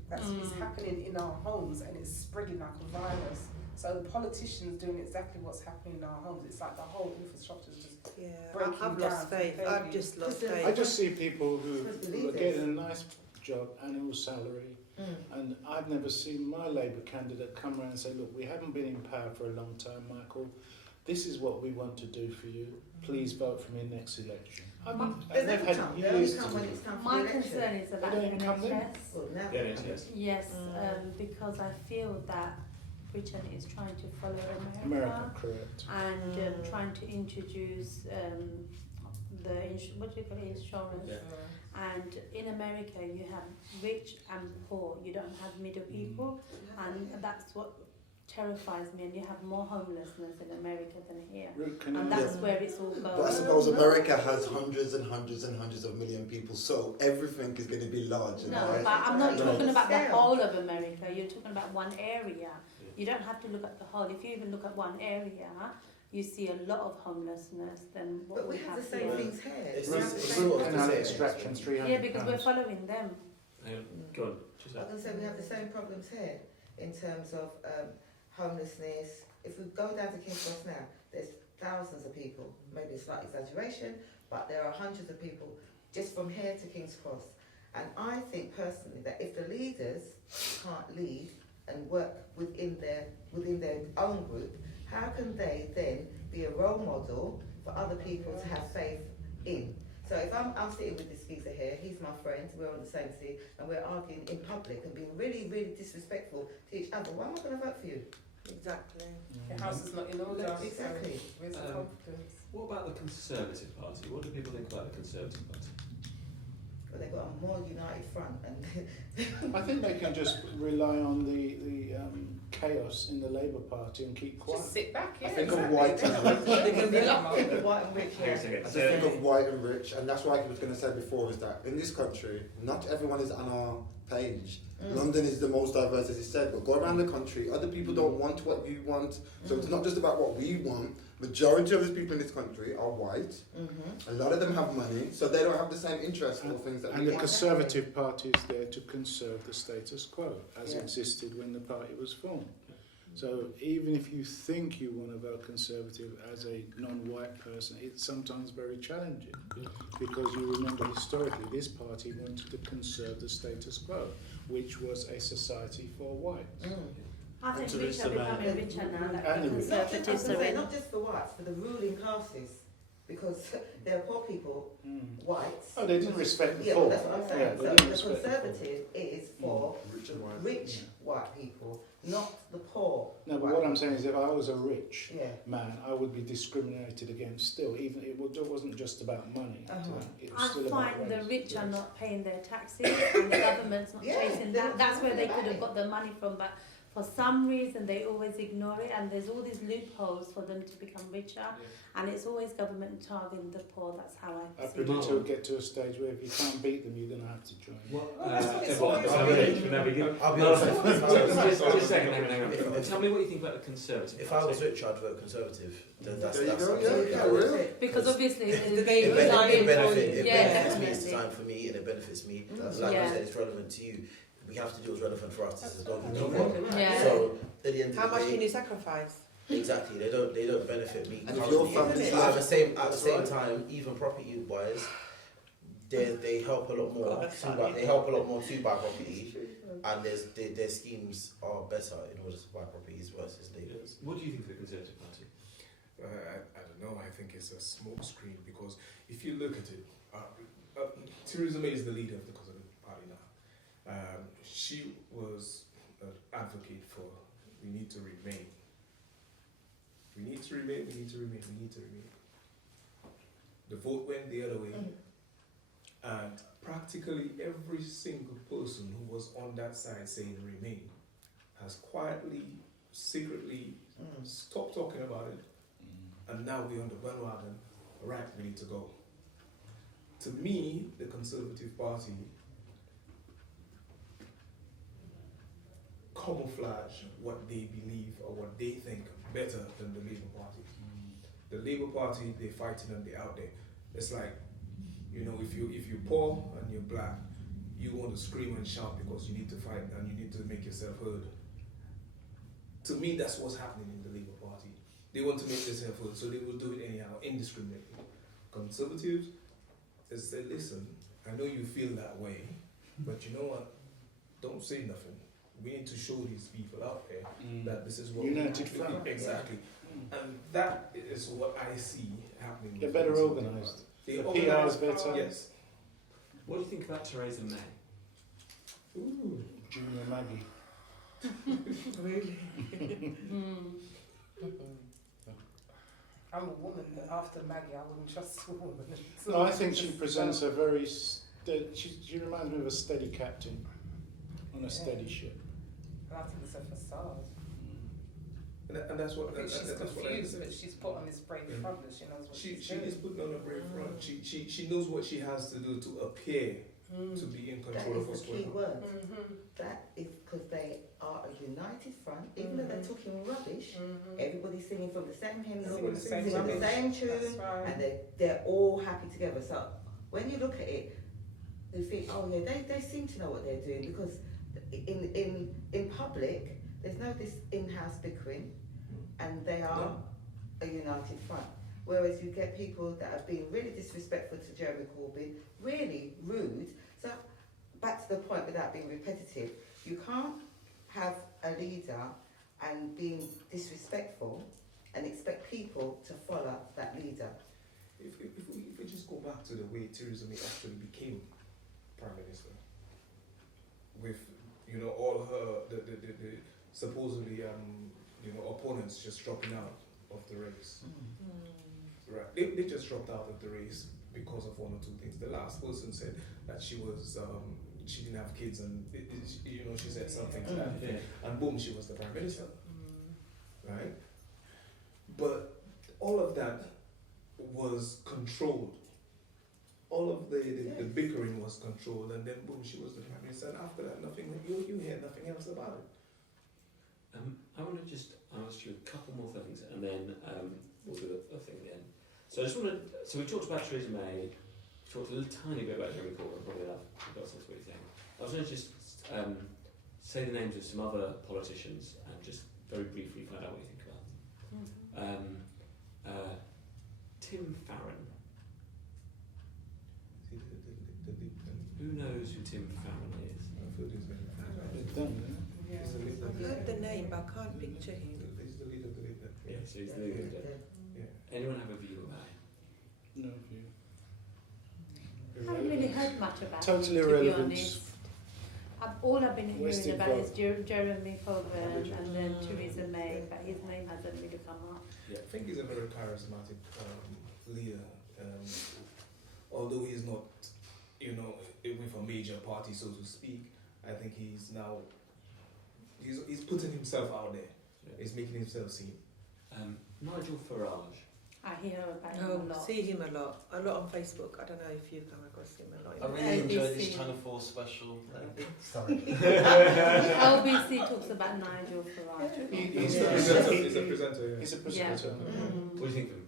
That's what's happening in our homes, and it's spreading like a virus. So the politicians doing exactly what's happening in our homes. It's like the whole infrastructure is just breaking I've down lost faith. completely. I've just lost Because I faith. just see people who Supposed to are believe getting this. a nice job, annual salary, and I've never seen my Labour candidate come around and say, look, we haven't been in power for a long time, Michael. This is what we want to do for you. Please vote for me next election. They And they've never had come. They only years to come do when it. it's time for My the election. concern is about They don't come then. NHS. Well, now Yeah, NHS. Yes, because I feel that Britain is trying to follow America, correct. and trying to introduce what do you call it, insurance. And in America, you have rich and poor. You don't have middle people, and that's what terrifies me. And you have more homelessness in America than here, and that's where it's all going. But I suppose America has hundreds and hundreds and hundreds of million people, so everything is going to be large. No, but I'm not talking about the whole of America. You're talking about one area. You don't have to look at the whole. If you even look at one area, you see a lot of homelessness than what But we have the same here. things here. It's We have the the same same things here. extraction, £300. Yeah, because we're following them. Go on. Just I was going to say we have the same problems here in terms of homelessness. If we go down to King's Cross now, there's thousands of people, maybe a slight exaggeration, but there are hundreds of people just from here to King's Cross. And I think personally that if the leaders can't lead and work within their own group, how can they then be a role model for other people to have faith in? So if I'm sitting with this geezer here, he's my friend, we're on the same seat, and we're arguing in public and being really, really disrespectful to each other, why am I going to vote for you? Exactly. The house is not in order. Exactly. So where's the confidence? What about the Conservative Party? What do people think about the Conservative Party? Well, they've got a more united front, and I think they can just rely on the chaos in the Labour Party and keep quiet. Just sit back, yeah. I think of exactly. white and rich. they're going to be like white and rich. Hang on a second. I just think of white and rich, and that's what I was going to say before, is that in this country, not everyone is on our page. London is the most diverse, as you said, but go around the country, other people don't want what you want, so it's not just about what we want. Majority of the people in this country are white. A lot of them have money, so they don't have the same interest for things that we And the want. Conservative Party is there to conserve the status quo, as existed when the party was formed. So even if you think you want to vote Conservative as a non-white person, it's sometimes very challenging, because you remember historically this party wanted to conserve the status quo, which was a society for whites. I think to rich are Mr. becoming richer now that And the the rich. Conservatives are in. Not just for whites, for the ruling classes, because there are poor people, whites. Oh, they didn't respect the Yeah, poor. that's what I'm saying. Yeah, they So didn't the respect the poor. Conservative is for Rich and white. rich white people, not the poor. No, but white what I'm people. saying is if I was a rich Yeah. man, I would be discriminated against still, even it wasn't just about money. It was I still about find the race. rich are not paying their taxes and the government's not Yeah, chasing they're that. not That's where they chasing could have it. got the money from, but for some reason they always ignore it, and there's all these loopholes for them to become richer, and it's always government targeting the poor. That's how I I see it. predict it'll get to a stage where if you can't beat them, you're going to have to join. I'll be honest. Just a second, hang on. Tell me what you think about the Conservative If I Party. was rich, I'd vote Conservative. Then that's There you go, absolutely yeah, how it is. really. Because obviously The the game It is benefits, designed it for you. Yeah, benefits me, it's definitely. designed for me, and it benefits me. That's Like Yeah. I said, it's relevant to you. We have to do what's relevant for us. This is not That's the exactly right. Yeah. So at the end How of much the can day, you sacrifice? exactly, they don't benefit me. And if currently. your family's But at the same That's same right. time, even property wise, they help a lot more. God, that's funny. They help a lot more to buy property, and their schemes are better in order to buy properties versus Labour's. What do you think of the Conservative Party? I don't know. I think it's a smoke screen, because if you look at it, Theresa May is the leader of the Conservative Party now. She was an advocate for we need to remain. We need to remain. We need to remain. We need to remain. The vote went the other way, and practically every single person who was on that side saying remain has quietly, secretly stopped talking about it. And now we're on the bandwagon, right, we need to go. To me, the Conservative Party camouflage what they believe or what they think better than the Labour Party. The Labour Party, they're fighting and they're out there. It's like, you know, if you're poor and you're black, you want to scream and shout because you need to fight and you need to make yourself heard. To me, that's what's happening in the Labour Party. They want to make themselves heard, so they will do it anyhow, indiscriminately. Conservatives, they say, listen, I know you feel that way, but you know what? Don't say nothing. We need to show these people out there that this is what United we front. Exactly. And that is what I see happening. They're with the better Conservative organised. Party. They The organise PR is better. Yes. What do you think about Theresa May? Ooh. Junior Maggie. Really? I'm a woman, but after Maggie, I wouldn't trust a woman. So No, I think she just, presents a very she reminds me of a steady captain on a steady ship. I think it's a facade. And that's what She's that's what I confused, said. but she's put on this brave front that she knows what She she's doing. is putting on a brave front. She knows what she has to do to appear to be in That control of is what's the key going on. word. That is because they are a united front, even though they're talking rubbish. Everybody's singing from the same hymn, Singing the same singing the rubbish. same tune, That's right. and they're all happy together. So when you look at it, you think, oh yeah, they seem to know what they're doing, because in public there's no this in-house bickering, and they are a united front. Whereas you get people that have been really disrespectful to Jeremy Corbyn, really rude. So back to the point, without being repetitive, you can't have a leader and being disrespectful and expect people to follow that leader. If we just go back to the way Theresa May actually became Prime Minister, with all her the supposedly opponents just dropping out of the race. Right, they just dropped out of the race because of one or two things. The last person said that she was she didn't have kids, and she said something to that effect, and boom, she was the Prime Minister. Right, but all of that was controlled. All of the bickering was controlled, and then boom, she was the Prime Minister. And after that, you hear nothing else about it. I want to just ask you a couple more things, and then we'll do a thing again. So I just want to. So we talked about Theresa May. We talked a little tiny bit about Jeremy Corbyn. Probably enough. We've got some sweet thing. I was going to just say the names of some other politicians and just very briefly find out what you think about them. Tim Farron. Who knows who Tim Farron is? Yeah. I've heard the name, but I can't picture him. He's the leader of the Labour. Yeah, so he's the leader of the Anyone have a view about him? No view. I haven't really heard much about Totally him, to be irrelevant. honest. All I've been Wasted hearing about vote. is Jeremy Corbyn and then Theresa May, but his name hasn't really come up. I think he's a very charismatic leader. Although he's not, with a major party, so to speak, I think he's now he's putting himself out there. He's making himself seen. Nigel Farage. I hear about him a lot. See him a lot on Facebook. I don't know if you've come across him a lot. I really enjoyed this LBC. Channel 4 special. Sorry. LBC talks about Nigel Farage. He's Yeah. a presenter. He's a presenter. What do you think of him?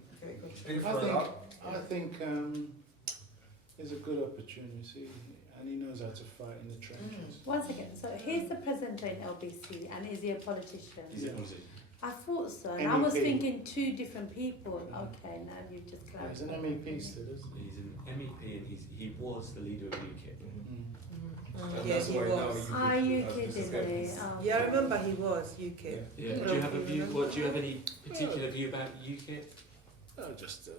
Very good. I think there's a good opportunity, and he knows how to fight in the trenches. Once again, so he's the presenter in LBC, and is he a politician? Is it politician? I thought so, and I was MEP. thinking two different people. Okay, now you've just He's an clarified. MEP still, isn't he? He's an MEP and he was the leader of UKIP. And Yeah, that's he why now was. You has did, this didn't he? gap. Oh, Yeah, I remember he was UKIP. Yeah. Do you have a view? What do you have any particular view about UKIP? Oh, just a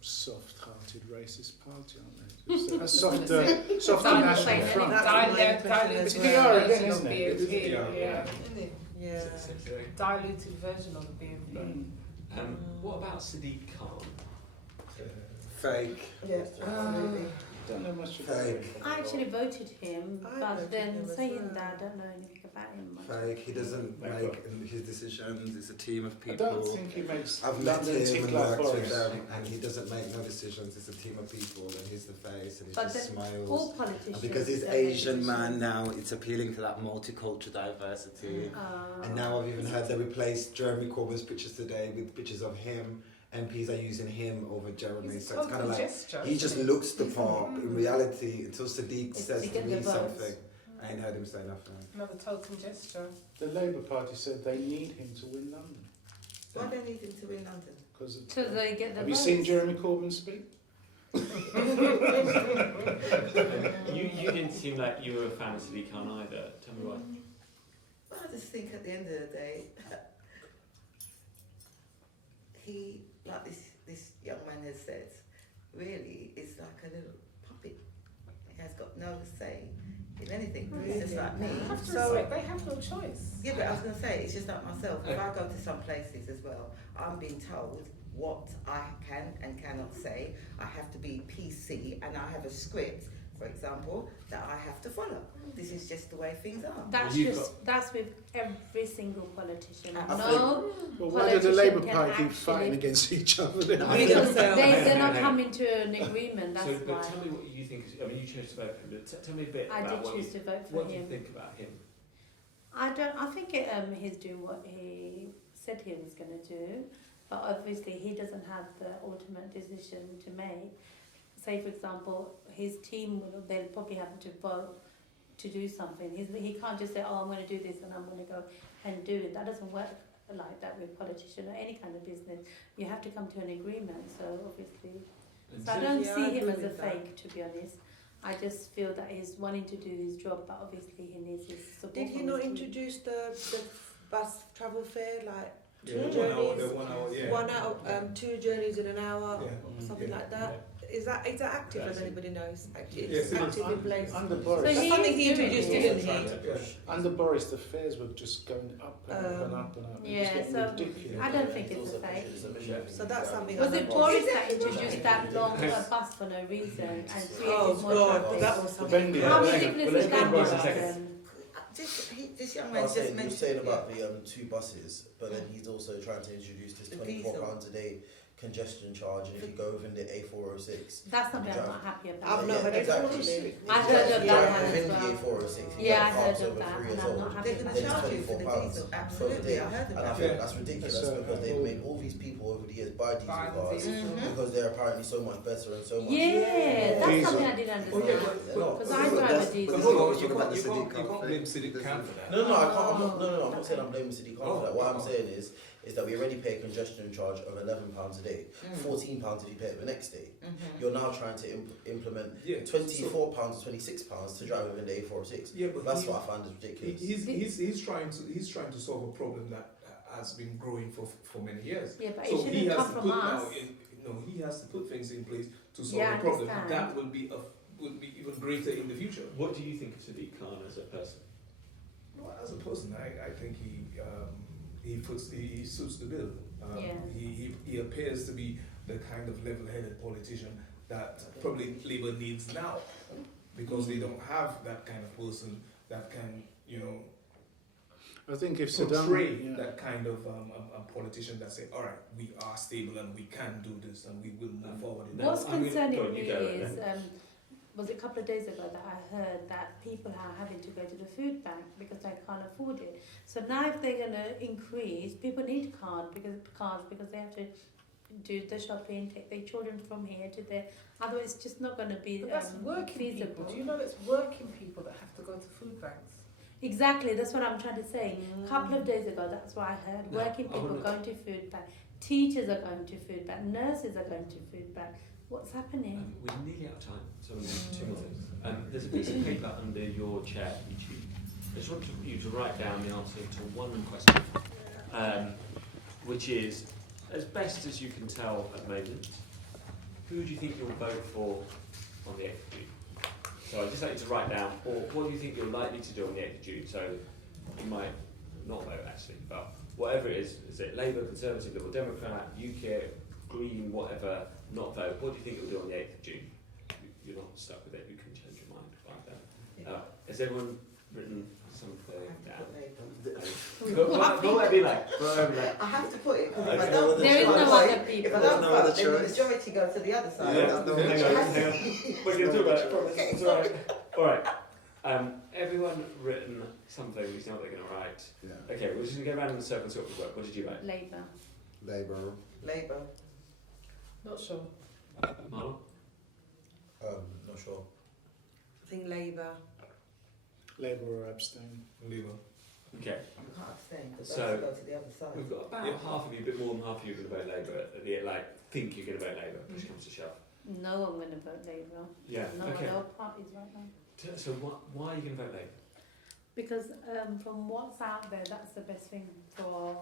soft-hearted racist party, aren't they? Just a softer national front. Diluted They are again, version of isn't it? BNP. Yeah. Yeah. Diluted version of the BNP. What about Sadiq Khan? Fake. Yeah, absolutely. Don't know much about Fake. him. I actually voted him, I but voted then him as saying well. that, I don't know anything about him much. Fake. He doesn't make his decisions. It's a team of I people. don't think he makes I've met London him tick and like worked with Boris. them, and he doesn't make no decisions. It's a team of people, and he's the face, and he But just then smiles. all politicians. And because he's don't make Asian decisions. man now, it's appealing to that multicultural diversity. And now I've even heard they replaced Jeremy Corbyn's pictures today with pictures of him. MPs are using him over Jeremy, so it's kind of like gesture, he just looks the part. In reality, until Sadiq It's says to to get me the votes. something, I ain't heard him say nothing. Another token gesture. The Labour Party said they need him to win London. Why do they need him to win London? Because So they get the have you votes. seen Jeremy Corbyn speak? You didn't seem like you were a fan of Sadiq Khan either. Tell me why. Well, I just think at the end of the day, he, like this young man has said, really is like a little puppet. He has got no say in anything. He's just like me. They have to So, respect, they have no choice. yeah, but I was going to say, it's just like myself. If I go to some places as well, I'm being told, what I can and cannot say. I have to be PC, and I have a script, for example, that I have to follow. This is just the way things are. That's Well, that's with every single politician. Absolutely. No Well, why do the politician Labour can Party keep fighting actually- against each other? Then? they're not coming to an agreement. That's So, why. but tell me what you think. I mean, you chose to vote for him, but tell me a bit I about did what choose to vote for what do you him. think about him? I think he's doing what he said he was going to do, but obviously he doesn't have the ultimate decision to make. Say, for example, his team, they'll probably have to vote to do something. He can't just say, oh, I'm going to do this and I'm going to go and do it. That doesn't work like that with politicians or any kind of business. You have to come to an agreement, so obviously. So I don't see him as a fake, to be honest. I just feel that he's wanting to do his job, but obviously he needs his support. Did he from not his team. introduce the bus travel fare, like Yeah, two journeys? 1 hour, yeah. 1 hour, 2 journeys in an hour, Yeah. something Yeah. like that. Is that active, as anybody knows? Actually, Yes, it's it is. active in place. Under So Boris, he- That's something he is doing introduced, it. didn't he? under Boris, the fares were just going up and up and up and up. It was yeah, getting so ridiculous. I don't think it's a fake. So that's something. Was I it know. Boris that introduced that long bus for no reason and created Oh more God, traffic? that was The something. Bendy, How Yeah. ridiculous Well, is that? Boris in a Boris? second. This young I man was just saying, you were mentioned saying about the 2 buses, but then he's also trying to introduce this The £24 diesel. a day congestion charge, and if you go within the A406, That's something I'm not happy about. I've not heard it exactly. before. I heard of If you that drive one as within well. the A406, if you Yeah, I get heard cars of over that, 3 and years I'm old, not happy They're going about to then that. charge you for the £24 diesel. for the Absolutely, day. I heard And of I that. think that's ridiculous So, because they've made all these people over the years buy diesel Buy cars diesel. because they're apparently so much better and so much. Yeah, that's Diesel. something I didn't Oh, yeah, understand. but Because I drive a diesel. But Hold on, hold on, you can't- you can't blame Siddiq Khan for that. No, I can't. I'm not saying I'm blaming City Council for that. What I'm Oh. saying is that we already pay a congestion charge of £11 a day, £14 if you pay it the next day. You're now trying to implement Yeah, £24 or £26 to drive within the A406. Yeah, but That's what I find is ridiculous. he's trying to solve a problem that has been growing for many years. Yeah, but So it he shouldn't has come to from put us. he has to put things in place to solve Yeah, I the problem. understand. That will be even greater in the future. What do you think of Sadiq Khan as a person? Well, as a person, I think he suits the bill. Yeah. He appears to be the kind of level-headed politician that probably Labour needs now, because they don't have that kind of person that can, I think if portray Saddam, that kind of a politician that say, all right, we are stable and we can do this and we will move forward. In No, that. What's I'm gonna- concerning go on, you me go, is, was it a couple of days ago that I heard that people are having to go to the food bank because they can't afford it. So now if they're going to increase, people need cars because they have to do the shopping, take their children from here to there. Otherwise, it's just not going to be But that's working feasible. people. Do you know that's working people that have to go to food banks? Exactly, that's what I'm trying to say. A couple of days ago, that's what I heard. No, Working I people wanna- going to food bank, teachers are going to food bank, nurses are going to food bank. What's happening? We're nearly out of time, so I'm going to do 2 more things. There's a piece of paper under your chair, YouTube. I just want you to write down the answer to one question, which is, as best as you can tell at the moment, who do you think you'll vote for on the 8th of June? So I'd just like you to write down, or what do you think you're likely to do on the 8th of June? So you might not vote actually, but whatever it is it Labour, Conservative, Liberal Democrat, UKIP, Green, whatever, not vote, what do you think you'll do on the 8th of June? You're not stuck with it, you can change your mind by then. Has everyone written something down? Go whatever you like. I have to put it because if Okay. I don't, There is no other if people. I don't No vote, other then the choice. majority go to the other side. Yeah, no, hang on. We're going to talk about it, I promise. Okay, It's all right. All right. Everyone written something, we know what they're going to write. Yeah. Okay, we're just going to go around in the circle and see what we work. What did you write? Labour. Labour. Labour. Not sure. Marlon? Not sure. I think Labour. Labour or abstain. Labour. Okay. You can't abstain, because So, those go to the other side. We've got about Yeah. half of you, a bit more than half of you are going to vote Labour. Think you're going to vote Labour, push comes to shove. No, I'm going to vote Labour. Yeah, No okay. other parties right now. So why are you going to vote Labour? Because from what's out there, that's the best thing for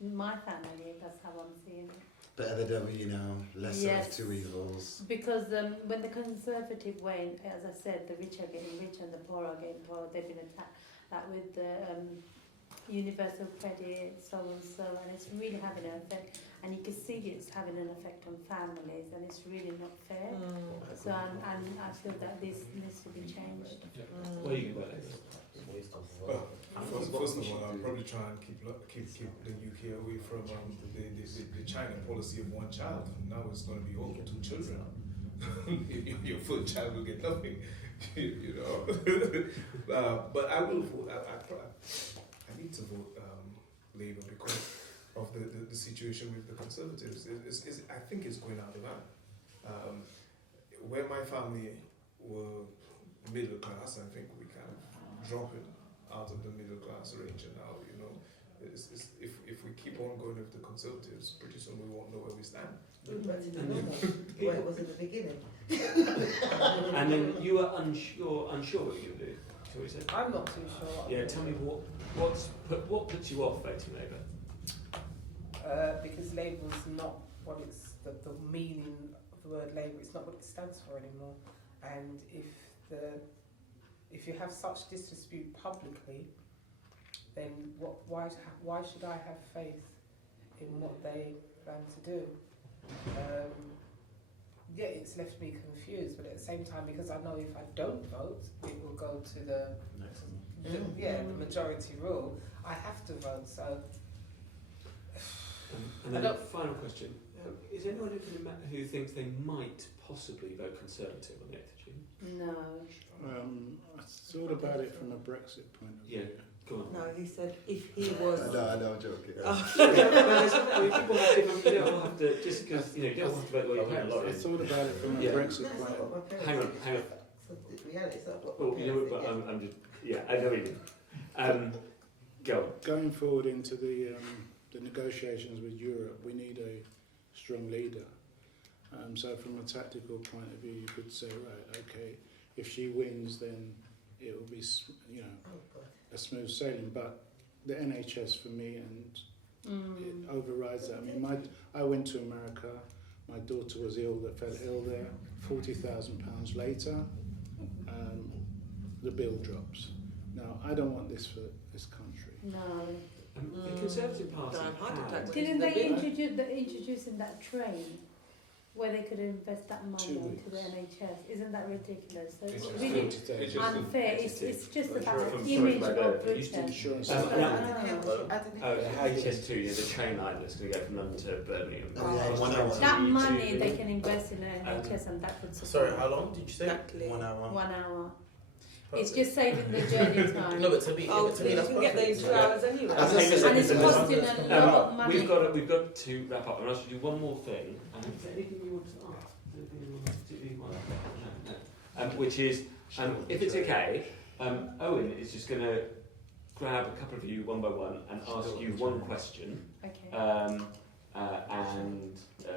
my family. That's how I'm seeing it. Better the devil you know, lesser Yes. of two evils. Because when the Conservative win, as I said, the rich are getting rich and the poor are getting poor. They've been attacked. That with the universal credit, so on, and it's really having an effect. And you can see it's having an effect on families, and it's really not fair. So, and I feel that this needs to be changed. What are you going to go Well, first of all, I'll probably try and keep the UK away from the China policy of one child. Now it's going to be all 2 children. Your first child will get nothing, you know. But I will vote. I need to vote Labour because of the situation with the Conservatives. I think it's going out of hand. Where my family were middle class, I think we kind of dropping out of the middle class range now, you know. If we keep on going with the Conservatives, pretty soon we won't know where we stand. Where it was in the beginning. And then you were unsure what you would do. So what you said? I'm not too sure. Yeah, tell me what puts you off voting Labour? Because Labour's not what it's the meaning of the word Labour. It's not what it stands for anymore. And if you have such disrepute publicly, then why should I have faith in what they plan to do? Yeah, it's left me confused, but at the same time, because I know if I don't vote, it will go to the majority rule. I have to vote, so. And then final question: is anyone who thinks they might possibly vote Conservative on the 8th of June? No. I thought about it from a Brexit point of view. Yeah, go on. No, he said if he was. I know, I'm joking. People have different. You don't have to just because you don't have to vote what your parents I do. thought about it from a Brexit That's point not of what my Hang parents on. So the reality is not what Well, my you know, parents but did. I'm just I know what you mean. Go on. Going forward into the negotiations with Europe, we need a strong leader. So from a tactical point of view, you could say, right, okay, if she wins, then it will be, a smooth sailing. But the NHS for me, and it overrides that. I mean, I went to America. My daughter was ill, fell ill there. £40,000 later, the bill drops. Now, I don't want this for this country. No. The Conservative Party had... Didn't they introduce in that train where they could invest that money into the NHS? Isn't that ridiculous? So it's really unfair. It's just about the image of Britain. HS2, the train line that's going to go from London to Birmingham. That money they can invest in the NHS and that could support. Sorry, how long did you say? Exactly. 1 hour. 1 hour. It's just saving the journey time. No, but to me, you that's can get there in 2 hours anyway. And it's costing a lot of money. We've got to wrap up. I'm going to do one more thing. Is there anything you want to ask? Which is, if it's okay, Owen is just going to grab a couple of you one by one and ask you one question. Okay.